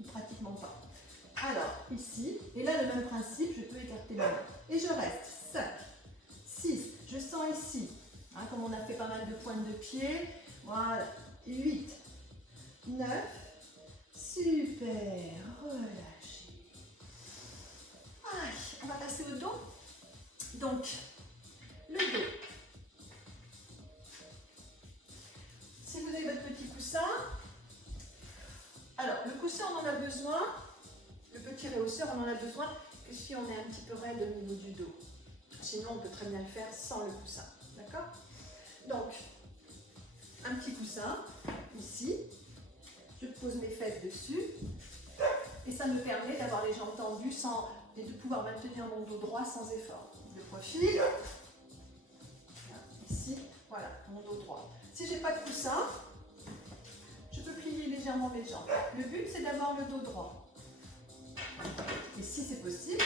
Ou pratiquement pas. Alors, ici, et là, le même principe, je peux écarter mes mains. Et je reste 5. 6, je sens ici, hein, comme on a fait pas mal de pointes de pied, voilà, 8, 9, super, relâchez. Allez, on va passer au dos, Donc, le dos. Si vous avez votre petit coussin, alors le coussin on en a besoin, le petit réhausseur on en a besoin que si on est un petit peu raide au niveau du dos. Sinon on peut très bien le faire sans le coussin, d'accord? Donc, un petit coussin, ici, je pose mes fesses dessus et ça me permet d'avoir les jambes tendues et de pouvoir maintenir mon dos droit sans effort. De profil, ici, voilà, mon dos droit. Si je n'ai pas de coussin, je peux plier légèrement mes jambes. Le but, c'est d'avoir le dos droit. Et si c'est possible,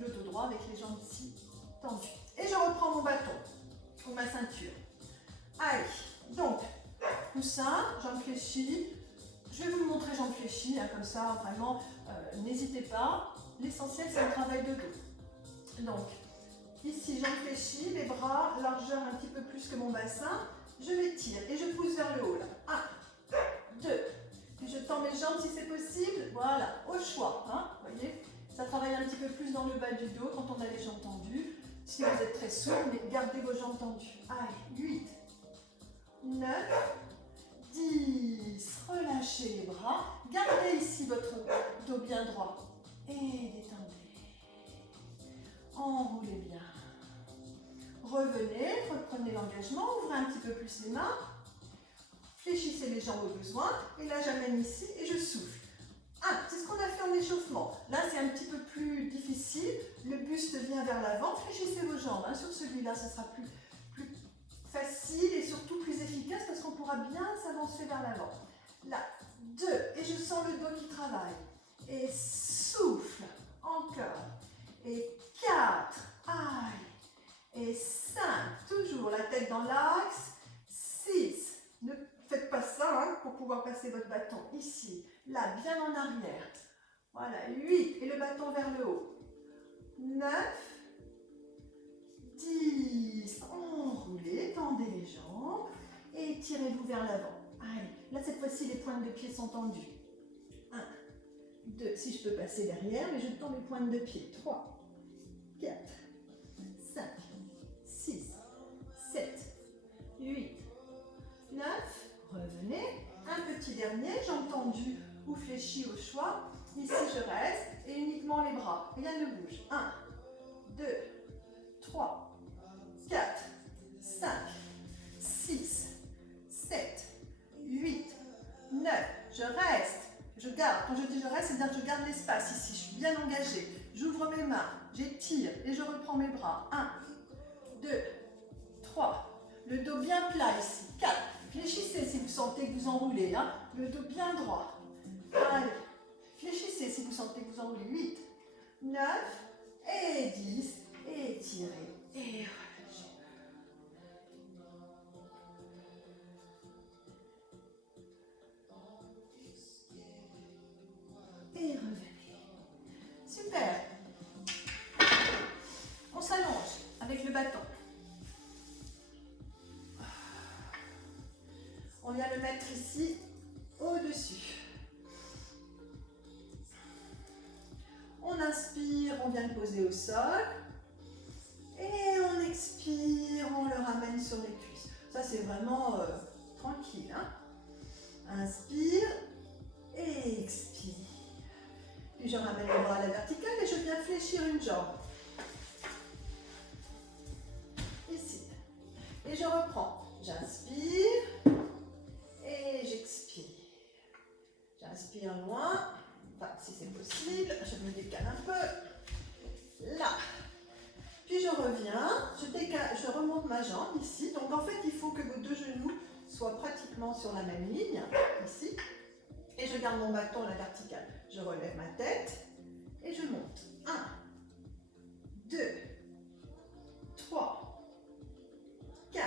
le dos droit avec les jambes ici tendues. Et je reprends mon bâton ou ma ceinture. Allez, donc, coussin, jambes fléchies. Je vais vous le montrer jambes fléchies, hein, comme ça, vraiment, n'hésitez pas. L'essentiel, c'est le travail de dos. Donc, ici, jambes fléchies, les bras, largeur un petit peu plus que mon bassin. Je m'étire et je pousse vers le haut, là. 1, 2. Puis je tends mes jambes si c'est possible. Voilà, au choix. Hein, vous voyez, ça travaille un petit peu plus dans le bas du dos quand on a les jambes tendues. Si vous êtes très sourd, mais gardez vos jambes tendues. Allez, 8, 9, 10. Relâchez les bras. Gardez ici votre dos bien droit. Et détendez. Enroulez bien. Revenez, reprenez l'engagement, ouvrez un petit peu plus les mains. Fléchissez les jambes au besoin. Et là, j'amène ici et je souffle. C'est ce qu'on a fait en échauffement. Là, c'est un petit peu plus difficile. Le buste vient vers l'avant. Fléchissez vos jambes. Hein. Sur celui-là, ce sera plus facile et surtout plus efficace parce qu'on pourra bien s'avancer vers l'avant. Là, 2. Et je sens le dos qui travaille. Et souffle. Encore. Et 4. Aïe. Et 5. Toujours la tête dans l'axe. 6. Ne faites pas ça hein, pour pouvoir passer votre bâton ici. Là, bien en arrière. Voilà. 8. Et le bâton vers le haut. 9. 10. Enroulez, tendez les jambes et tirez-vous vers l'avant. Allez, là cette fois-ci les pointes de pied sont tendues. 1, 2, si je peux passer derrière, mais je tends mes pointes de pied. 3, 4, 5, 6, 7, 8, 9. Revenez. Un petit dernier, jambes tendues ou fléchies au choix. Ici je reste et uniquement les bras. Rien ne bouge. 1, 2, 3, 4, 5, 6, 7, 8, 9. Je reste. Je garde. Quand je dis je reste, c'est-à-dire que je garde l'espace ici. Je suis bien engagée. J'ouvre mes mains. J'étire et je reprends mes bras. 1, 2, 3. Le dos bien plat ici. 4. Fléchissez si vous sentez que vous enroulez. Hein. Le dos bien droit. Allez. Fléchissez si vous sentez que vous enroulez. 8, 9 et 10. Et étirez. Et relâchez. Et revenez. Super. On s'allonge avec le bâton. On vient le mettre ici au-dessus. On inspire, on vient le poser au sol. Et on expire, on le ramène sur les cuisses. Ça, c'est vraiment tranquille. Hein. Inspire et expire. Puis je ramène les bras à la verticale et je viens fléchir une jambe. Ici. Et je reprends. J'inspire et j'expire. J'inspire loin. Enfin, si c'est possible, je me décale un peu. Là. Puis je reviens, je remonte ma jambe ici. Donc en fait, il faut que vos deux genoux soient pratiquement sur la même ligne, ici. Et je garde mon bâton à la verticale. Je relève ma tête et je monte. 1, 2, 3, 4,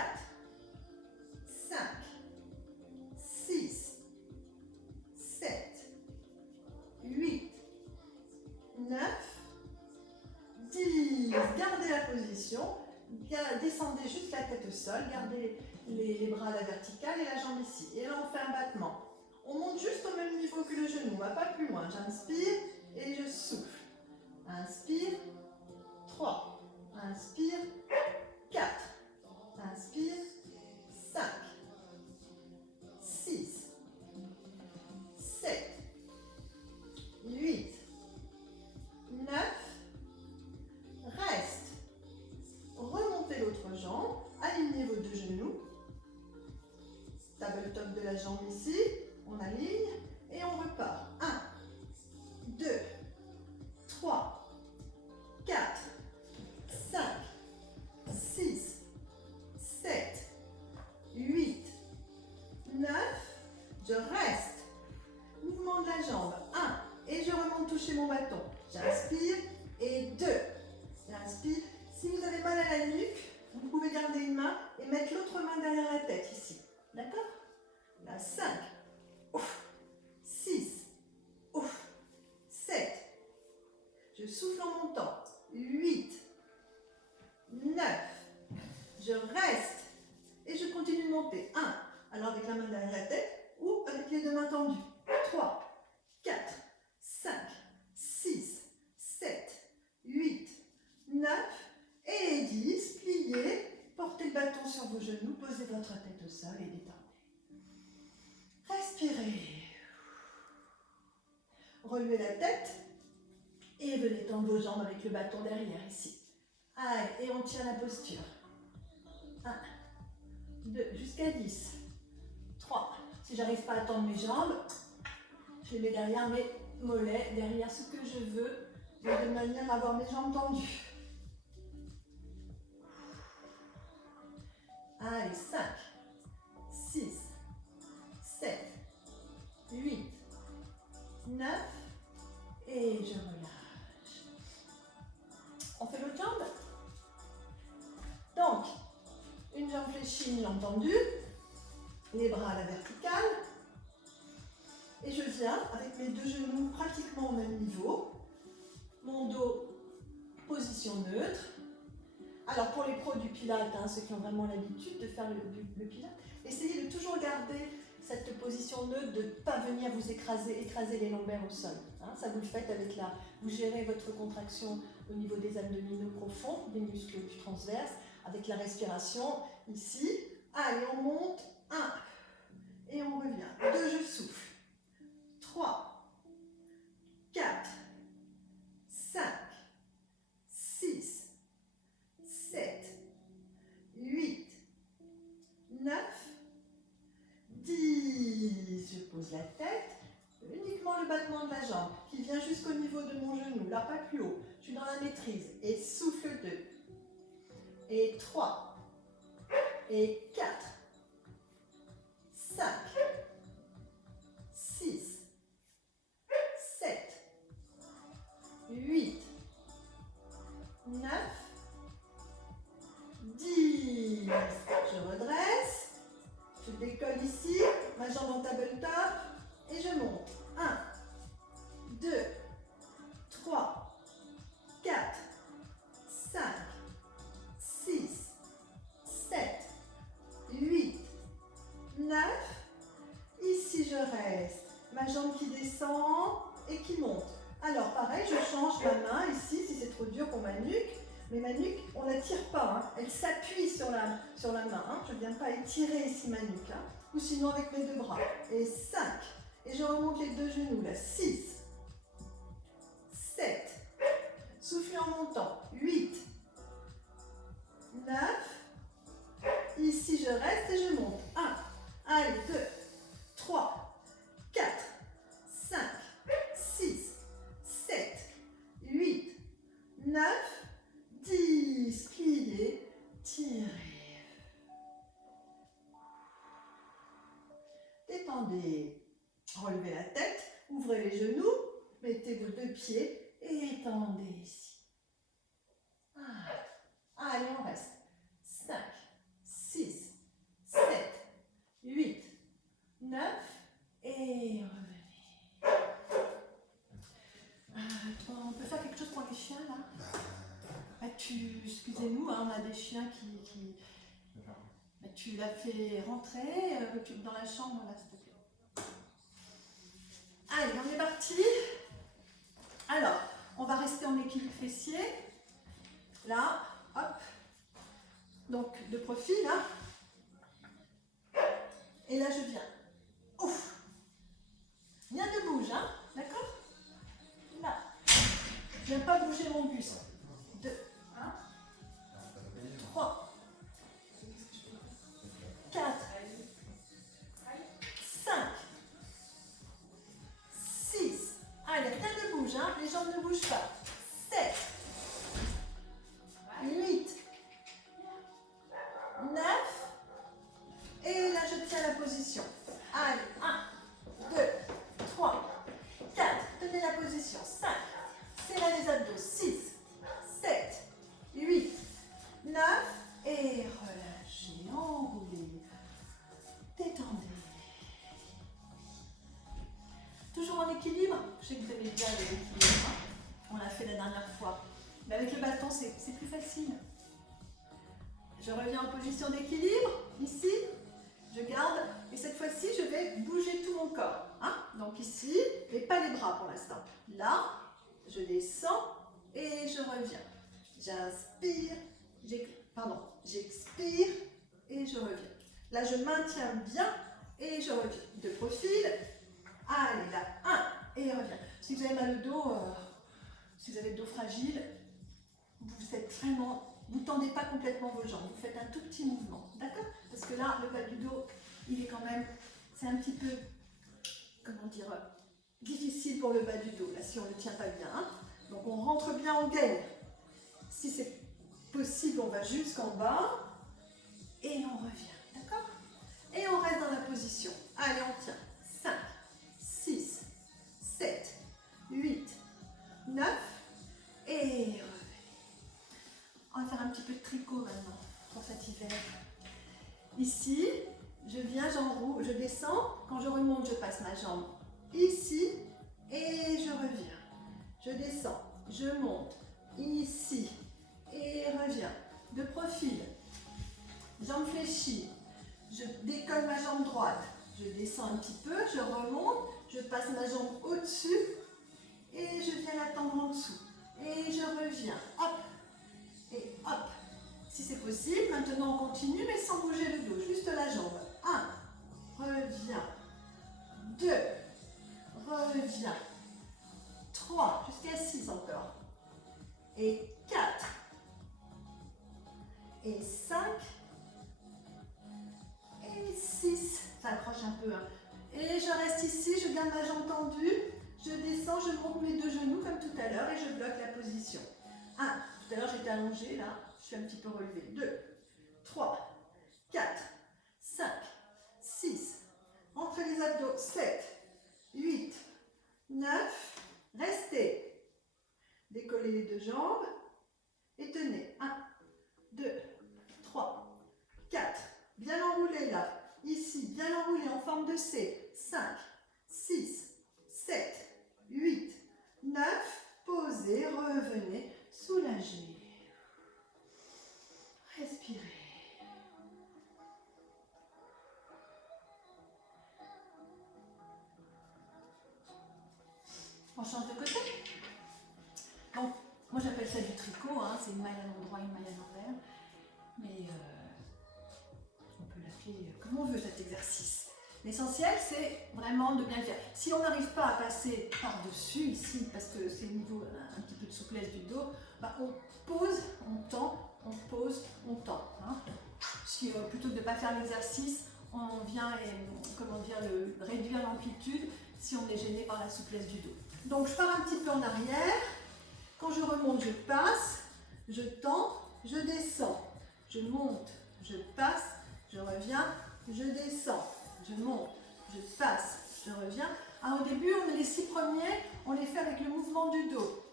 5, 6, 7, 8, 9, 10. Gardez la position. Descendez juste la tête au sol. Gardez les bras à la verticale et la jambe ici. Et là, on fait un battement. On monte juste au même niveau que le genou. On ne va pas plus loin. J'inspire et je souffle. Inspire. 3. Inspire. Si vous avez mal à la nuque, vous pouvez garder une main et mettre l'autre main derrière la tête ici. D'accord? Là, 5, ouf, 6, ouf, 7. Je souffle en montant. 8, 9. Je reste et je continue de monter. 1. Alors avec la main derrière la tête ou avec les deux mains tendues. 3, 4, 5, 6, 7, 8, 9 et 10. Pliez. Portez le bâton sur vos genoux. Posez votre tête au sol et détendez. Respirez. Relevez la tête et venez tendre vos jambes avec le bâton derrière ici. Allez, et on tient la posture. 1, 2, jusqu'à 10. 3. Si j'arrive pas à tendre mes jambes, je les mets derrière mes mollets, derrière ce que je veux, de manière à avoir mes jambes tendues. Allez, 5, 6, 7, 8, 9, et je relâche. On fait l'autre jambe. Donc, une jambe fléchie, une jambe tendue, les bras à la verticale, et je viens avec mes deux genoux pratiquement au même niveau, mon dos, position neutre. Alors pour les pros du Pilates, ceux qui ont vraiment l'habitude de faire le Pilates, essayez de toujours garder cette position neutre, de ne pas venir vous écraser les lombaires au sol. Ça vous le faites avec vous gérez votre contraction au niveau des abdominaux profonds, des muscles du transverse, avec la respiration ici. Allez, on monte, 1, et on revient. 2, je souffle. 3, 4, 5, 6, 7, 8, 9, 10. Je pose la tête, uniquement le battement de la jambe qui vient jusqu'au niveau de mon genou, là pas plus haut. Je suis dans la maîtrise. Et souffle 2. Et 3. Et 4. 5. 6. 7. 8. 9. 10. Je redresse. Je décolle ici. Ma jambe en tabletop. Et je monte. 1. 2. 3. 4. 5. 6. 7. 8. 9. Ici, je reste. Ma jambe qui descend et qui monte. Alors, pareil, je change ma main ici, si c'est trop dur pour ma nuque. Mais ma nuque, on ne la tire pas. Elle s'appuie sur la main. Je ne viens pas étirer ici ma nuque. Ou sinon avec mes deux bras. Et 5. Et je remonte les deux genoux. Là, 6. 7. Soufflez en montant. 8. 9. Ici, je reste et je monte. 1. Allez, 2. 3. 4. 5. 6. 7. 8. 9. 10. Pliez. Tirez. Détendez. Relevez la tête. Ouvrez les genoux. Mettez vos deux pieds. Et étendez ici. Allez, on reste. 5, 6, 7, 8, 9 et revenez. On peut faire quelque chose pour les chiens là? Excusez-nous, on a des chiens qui tu l'as fait rentrer dans la chambre là, s'il te plaît. Allez, on est parti. Alors, on va rester en équilibre fessier. Là, hop. Donc, de profil, là. Et là, je viens. Ouf. Rien ne bouge, d'accord? Là. Je ne viens pas bouger mon buste. 2, 1, 3, 4, 5, 6. Allez, rien ne bouge, les jambes ne bougent pas. 7, 8, 9. Et là, je tiens la position. Allez, 1, 2, 3, 4. Tenez la position. 5. Serrez les abdos. 6, bien avec l'équilibre. On l'a fait la dernière fois. Mais avec le bâton, c'est plus facile. Je reviens en position d'équilibre, ici. Je garde, et cette fois-ci, je vais bouger tout mon corps. Hein? Donc ici, mais pas les bras pour l'instant. Là, je descends et je reviens. J'inspire, j'expire et je reviens. Là, je maintiens bien et je reviens. De profil, allez là, 1 et reviens. Si vous avez mal au dos, si vous avez le dos fragile, vous êtes vraiment, vous ne tendez pas complètement vos jambes, vous faites un tout petit mouvement, d'accord? Parce que là, le bas du dos, il est quand même, c'est un petit peu, comment dire, difficile pour le bas du dos, là, si on ne le tient pas bien. Hein? Donc, on rentre bien en gaine. Si c'est possible, on va jusqu'en bas et on revient, d'accord? Et on reste dans la position. Allez, on tient. 5, 6, 7, 8, 9 et revenez. On va faire un petit peu de tricot maintenant pour cet hiver. Ici, je viens, j'enroule, je descends. Quand je remonte, je passe ma jambe ici et je reviens. Je descends, je monte ici et reviens. De profil, jambe fléchie. Je décolle ma jambe droite. Je descends un petit peu, je remonte, je passe ma jambe au-dessus et je viens la tendre en dessous. Et je reviens. Hop et hop. Si c'est possible, maintenant on continue, mais sans bouger le dos, juste la jambe. 1, reviens. 2, reviens. 3, jusqu'à 6 encore. Et 4. Et 5. Et 6. Ça accroche un peu. Hein. Et je reste ici, je garde ma jambe tendue. Je descends, je monte mes deux genoux comme tout à l'heure et je bloque la position. 1. Tout à l'heure j'étais allongée, là, je suis un petit peu relevée. 2, 3, 4, 5, 6. Entrez les abdos. 7, 8, 9. Restez. Décollez les deux jambes et tenez. 1, 2, 3, 4. Bien enroulé là. Ici, bien enroulé en forme de C. 5, 6, 7, 8, 9. Posez, revenez, soulagez. Respirez. On change de côté. Donc, moi j'appelle ça du tricot, hein. C'est une maille à l'endroit, une maille à l'envers. Mais on peut l'appeler comme on veut cet exercice. L'essentiel, c'est vraiment de bien le faire. Si on n'arrive pas à passer par-dessus ici, parce que c'est au niveau un petit peu de souplesse du dos, bah on pose, on tend, on pose, on tend. Hein. Si, plutôt que de ne pas faire l'exercice, on vient comment dire, réduire l'amplitude si on est gêné par la souplesse du dos. Donc je pars un petit peu en arrière. Quand je remonte, je passe, je tends, je descends. Je monte, je passe, je reviens, je descends. Je monte, je passe, je reviens. Alors, au début, les 6 premiers, on les fait avec le mouvement du dos.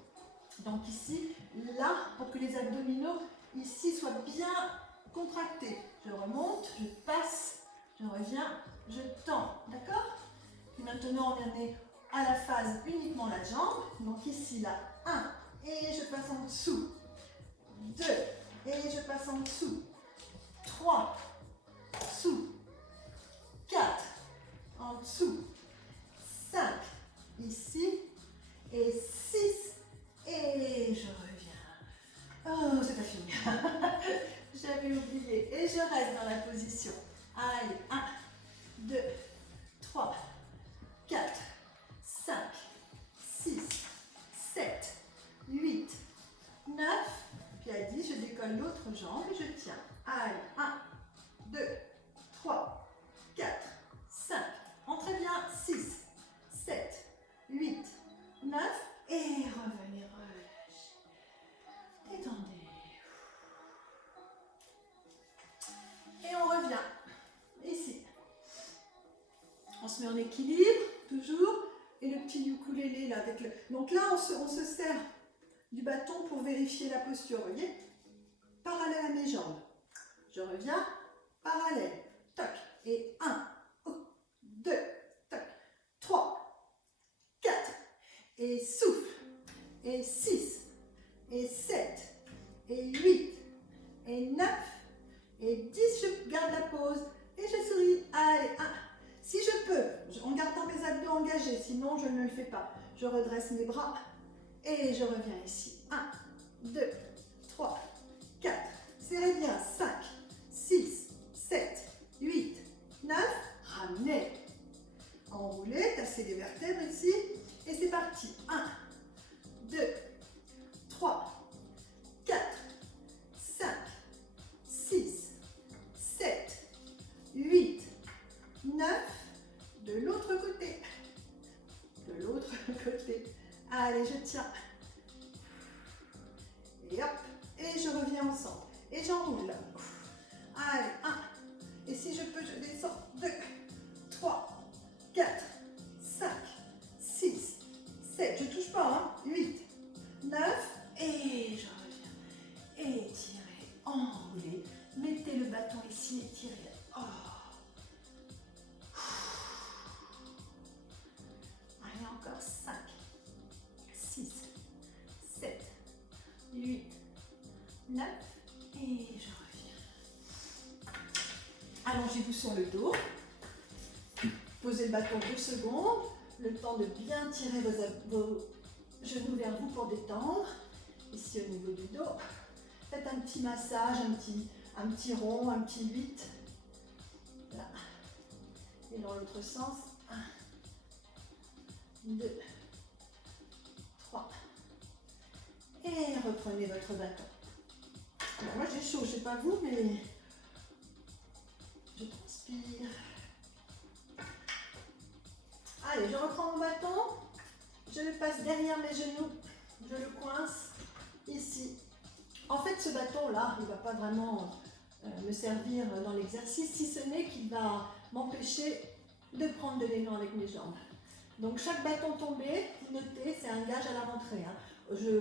Donc ici, là, pour que les abdominaux ici soient bien contractés. Je remonte, je passe, je reviens, je tends. D'accord? Puis maintenant, on en est à la phase uniquement la jambe. Donc ici, là, 1, et je passe en dessous. 2, et je passe en dessous. 3, sous. 4, en dessous, 5, ici, et 6, et je reviens. Oh, c'est pas fini. J'avais oublié. Et je reste dans la position. Allez, 1, 2, 3, 4, 5, 6, 7, 8, 9. Puis à 10, je décolle l'autre jambe et je tiens. Allez, 1, 2, 3, 4, 5, entrez bien, 6, 7, 8, 9, et revenez, relâchez, détendez. Et on revient, ici. On se met en équilibre, toujours, et le petit ukulélé là, avec le... Donc là, on se sert du bâton pour vérifier la posture, vous voyez? Parallèle à mes jambes. Je reviens, parallèle, toc. Et 1, 2, 3, 4. Et je ne le fais pas. Je redresse mes bras et je reviens ici. 1, 2, 3, 4. Serrez bien. 5, 6, 7, 8, 9. Ramenez. Enroulez, tassez les vertèbres ici. Et c'est parti. 1, 2, 3, 4, 5, 6, 7, 8, 9. De l'autre côté. De l'autre côté. Allez, je tiens. Et hop. Et je reviens au centre. Et j'enroule. Allez, 1. Et si je peux, je descends. 2, 3, 4, 5, 6, 7. Je ne touche pas, hein. 8, 9. Et je reviens. Étirez, enroulez. Mettez le bâton ici, étirez. Oh. Allez, encore 5, 6, 7, 8, 9. Et je reviens. Allongez-vous sur le dos. Posez le bâton 2 secondes. Le temps de bien tirer vos genoux vers vous pour détendre. Ici au niveau du dos. Faites un petit massage, un petit rond, un petit 8. Là. Et dans l'autre sens. 1, 2, 3. Et reprenez votre bâton. Alors moi j'ai chaud, je ne sais pas vous, mais je transpire. Allez, je reprends mon bâton. Je le passe derrière mes genoux. Je le coince ici. En fait, ce bâton-là, il ne va pas vraiment me servir dans l'exercice, si ce n'est qu'il va m'empêcher de prendre de l'élan avec mes jambes. Donc, chaque bâton tombé, notez, c'est un gage à la rentrée. Hein.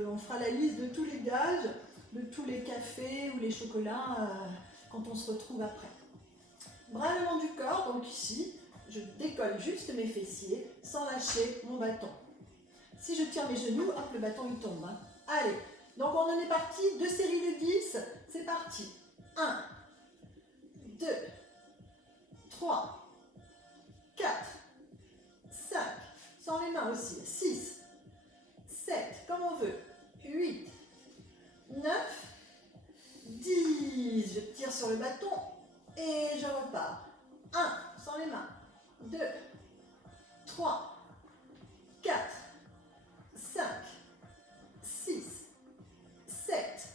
On fera la liste de tous les gages, de tous les cafés ou les chocolats quand on se retrouve après. Bras le long du corps, donc ici, je décolle juste mes fessiers sans lâcher mon bâton. Si je tire mes genoux, hop, le bâton il tombe. Hein. Allez, donc on en est parti, 2 séries de 10, c'est parti. 1, 2, 3, 4, 5, sans les mains aussi, 6, 7, comme on veut, 8, 9, 10. Je tire sur le bâton et je repars. 1, sans les mains, 2, 3, 4, 5, 6, 7,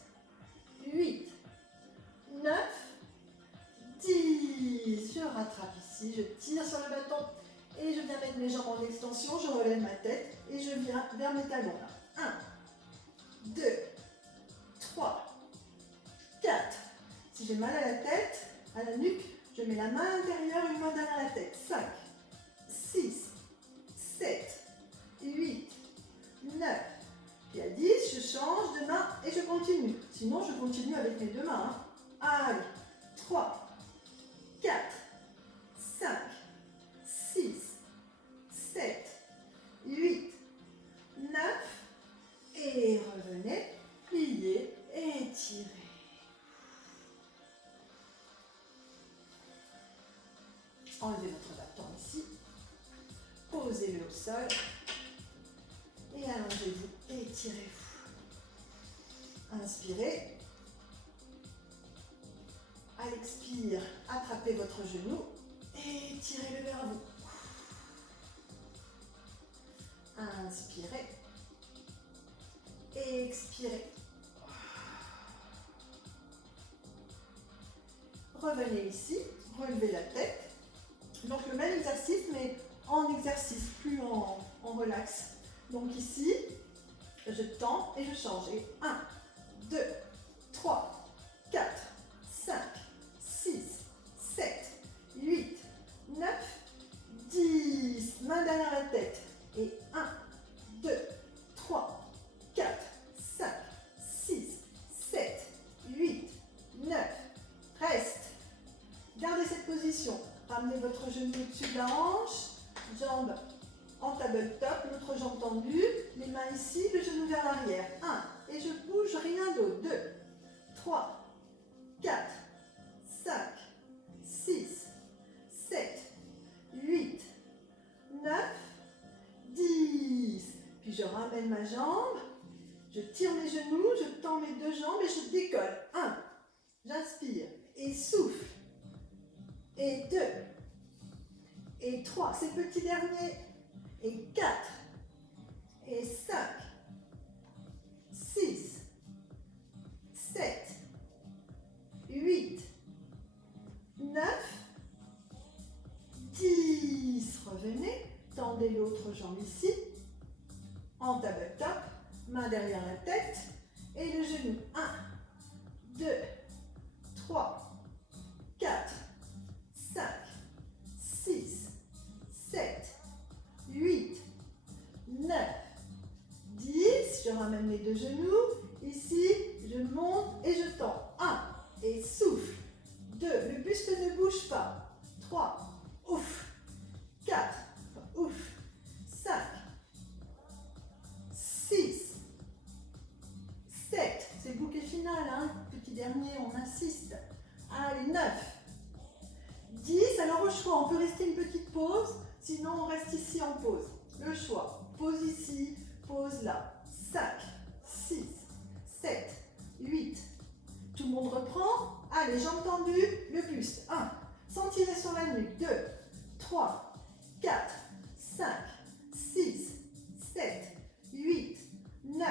8, 9, 10. Je rattrape ici, je tire sur le bâton et je viens mettre mes jambes en extension, je relève ma tête et je viens vers mes talons. 1, 2, 3, 4. Si j'ai mal à la tête, à la nuque, je mets la main intérieure, une main derrière la tête. 5, 6, 7, 8, 9. Puis à 10, je change de main et je continue. Sinon, je continue avec mes 2 mains. Hein. Allez, 3, 4, 5, 6, 7, 8, 9. Et revenez, pliez, étirez. Enlevez votre bâton ici. Posez-le au sol. Et allongez-vous, étirez-vous. Inspirez. À l'expire, attrapez votre genou et tirez-le vers vous. Inspirez. Et expirez. Revenez ici, relevez la tête. Donc le même exercice, mais en exercice, plus en relax. Donc ici, je tends et je change. Et 1, 2, 3, 4, 5, 6, 7, 8, 9, 10. Main derrière la tête. Et 1, 2, 3, 4, 5, 6, 7, 8, 9. Reste. Gardez cette position. Ramenez votre genou au-dessus de la hanche. Jambe en tabletop, l'autre jambe tendue. Les mains ici, le genou vers l'arrière. 1. Et je bouge, rien d'autre. 2, 3, 4, 5, 6, 7, 8, 9, 10. ma jambe, je tire mes genoux, je tends mes deux jambes et je décolle. 1, j'inspire et souffle. Et 2, et 3, c'est le petit dernier. Et 4, et 5, 6, 7, 8, 9, 10. Revenez, tendez l'autre jambe ici, en table top, main derrière la tête et le genou. 1, 2, 3, 4, 5, 6, 7, 8, 9, 10. Je ramène les deux genoux. Ici, je monte et je tends. 1, et souffle. 2, le buste ne bouge pas. 3, ouf. 4, ouf. 5, 6, 7, c'est le bouquet final, hein. Petit dernier, on insiste. Allez, 9, 10, alors au choix, on peut rester une petite pause, sinon on reste ici en pause. Le choix, pause ici, pause là. 5, 6, 7, 8, tout le monde reprend. Allez, jambes tendues, le buste. 1, sans tirer sur la nuque. 2, 3, 4, 5, 6, 7, 8, 9.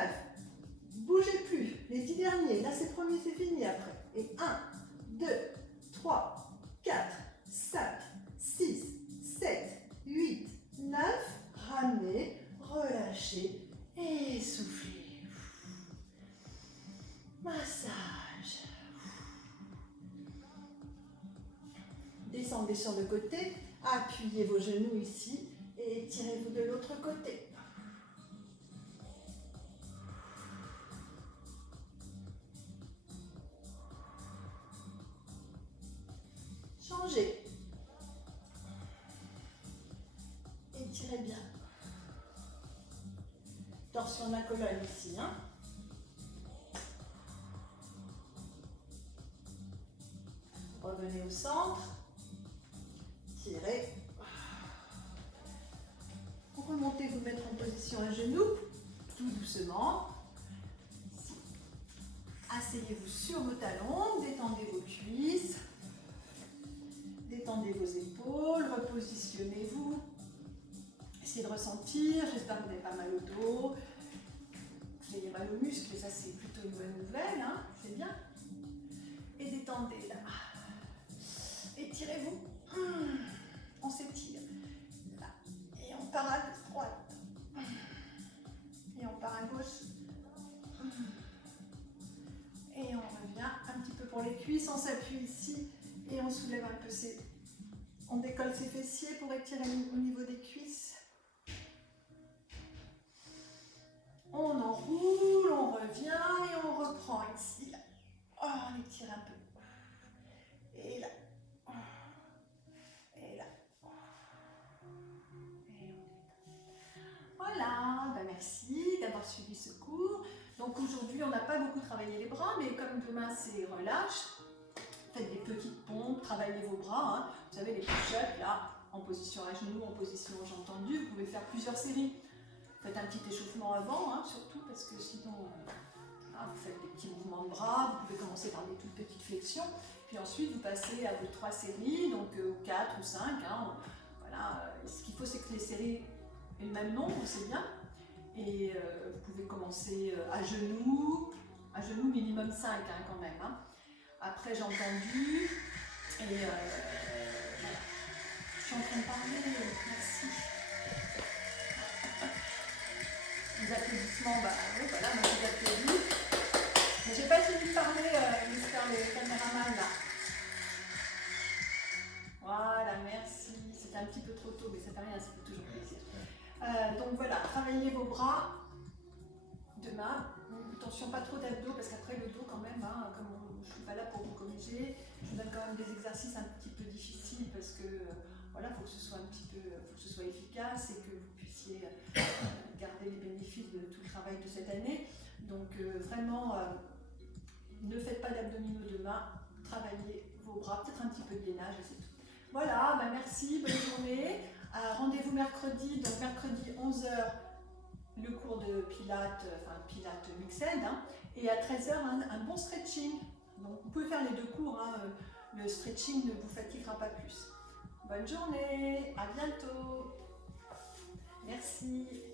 Bougez plus. Les 10 derniers. Là, c'est premier, c'est fini après. Et 1, 2, 3, 4, 5, 6, 7, 8, 9. Ramenez, relâchez et soufflez. Massage. Descendez sur le côté. Appuyez vos genoux ici et tirez-vous de l'autre côté. Changez. Étirez bien. Torsion de la colonne ici. Hein. Revenez au centre. Tirez. Pour remonter, vous mettre en position à genoux, tout doucement. Asseyez-vous sur vos talons, détendez vos cuisses, détendez vos épaules, repositionnez-vous. Essayez de ressentir, j'espère que vous n'avez pas mal au dos, vous avez mal aux muscles, et ça c'est plutôt une bonne nouvelle, hein, c'est bien. Et détendez là. Étirez-vous. On s'étire. Là. Et on part à droite. Et on part à gauche. Et on revient un petit peu pour les cuisses. On s'appuie ici et on soulève un peu ses... On décolle ses fessiers pour étirer au niveau des cuisses. On enroule, on revient et on reprend ici. Là. Oh, on étire un peu. Et là. Et là. Voilà, ben merci d'avoir suivi ce cours. Donc aujourd'hui, on n'a pas beaucoup travaillé les bras, mais comme demain c'est relâche, faites des petites pompes, travaillez vos bras. Hein. Vous savez, les push-ups, là, en position à genoux, en position aux jambes tendues, vous pouvez faire plusieurs séries. Faites un petit échauffement avant, hein, surtout, parce que sinon, vous faites des petits mouvements de bras. Vous pouvez commencer par des toutes petites flexions, puis ensuite vous passez à 2-3 séries, donc 4 ou 5. Hein. Voilà. Ce qu'il faut, c'est que les séries aient le même nombre, c'est bien. Et vous pouvez commencer à genoux minimum 5 hein, quand même. Hein. Après jambes tendues, et voilà. Je suis en train de parler, merci. Les applaudissements, bah oui, voilà, moi je vous applaudis. Mais j'ai pas fini de parler, j'espère le caméraman là. Voilà, merci. C'était un petit peu trop tôt, mais ça fait rien, ça fait toujours plaisir. Donc voilà, travaillez vos bras demain. Attention, pas trop d'abdos parce qu'après le dos quand même, hein, comme je ne suis pas là pour vous corriger, je vous donne quand même des exercices un petit peu difficiles parce que voilà, faut que ce soit un petit peu, faut que ce soit efficace et que vous puissiez garder les bénéfices de tout le travail de cette année. Donc vraiment, ne faites pas d'abdominaux demain, travaillez vos bras, peut-être un petit peu de gainage et c'est tout. Voilà, bah merci, bonne journée. Rendez-vous mercredi, donc mercredi 11h le cours de Pilates, enfin Pilates Mixed, hein, et à 13 h, un bon stretching. Donc vous pouvez faire les deux cours, hein, le stretching ne vous fatiguera pas plus. Bonne journée, à bientôt. Merci.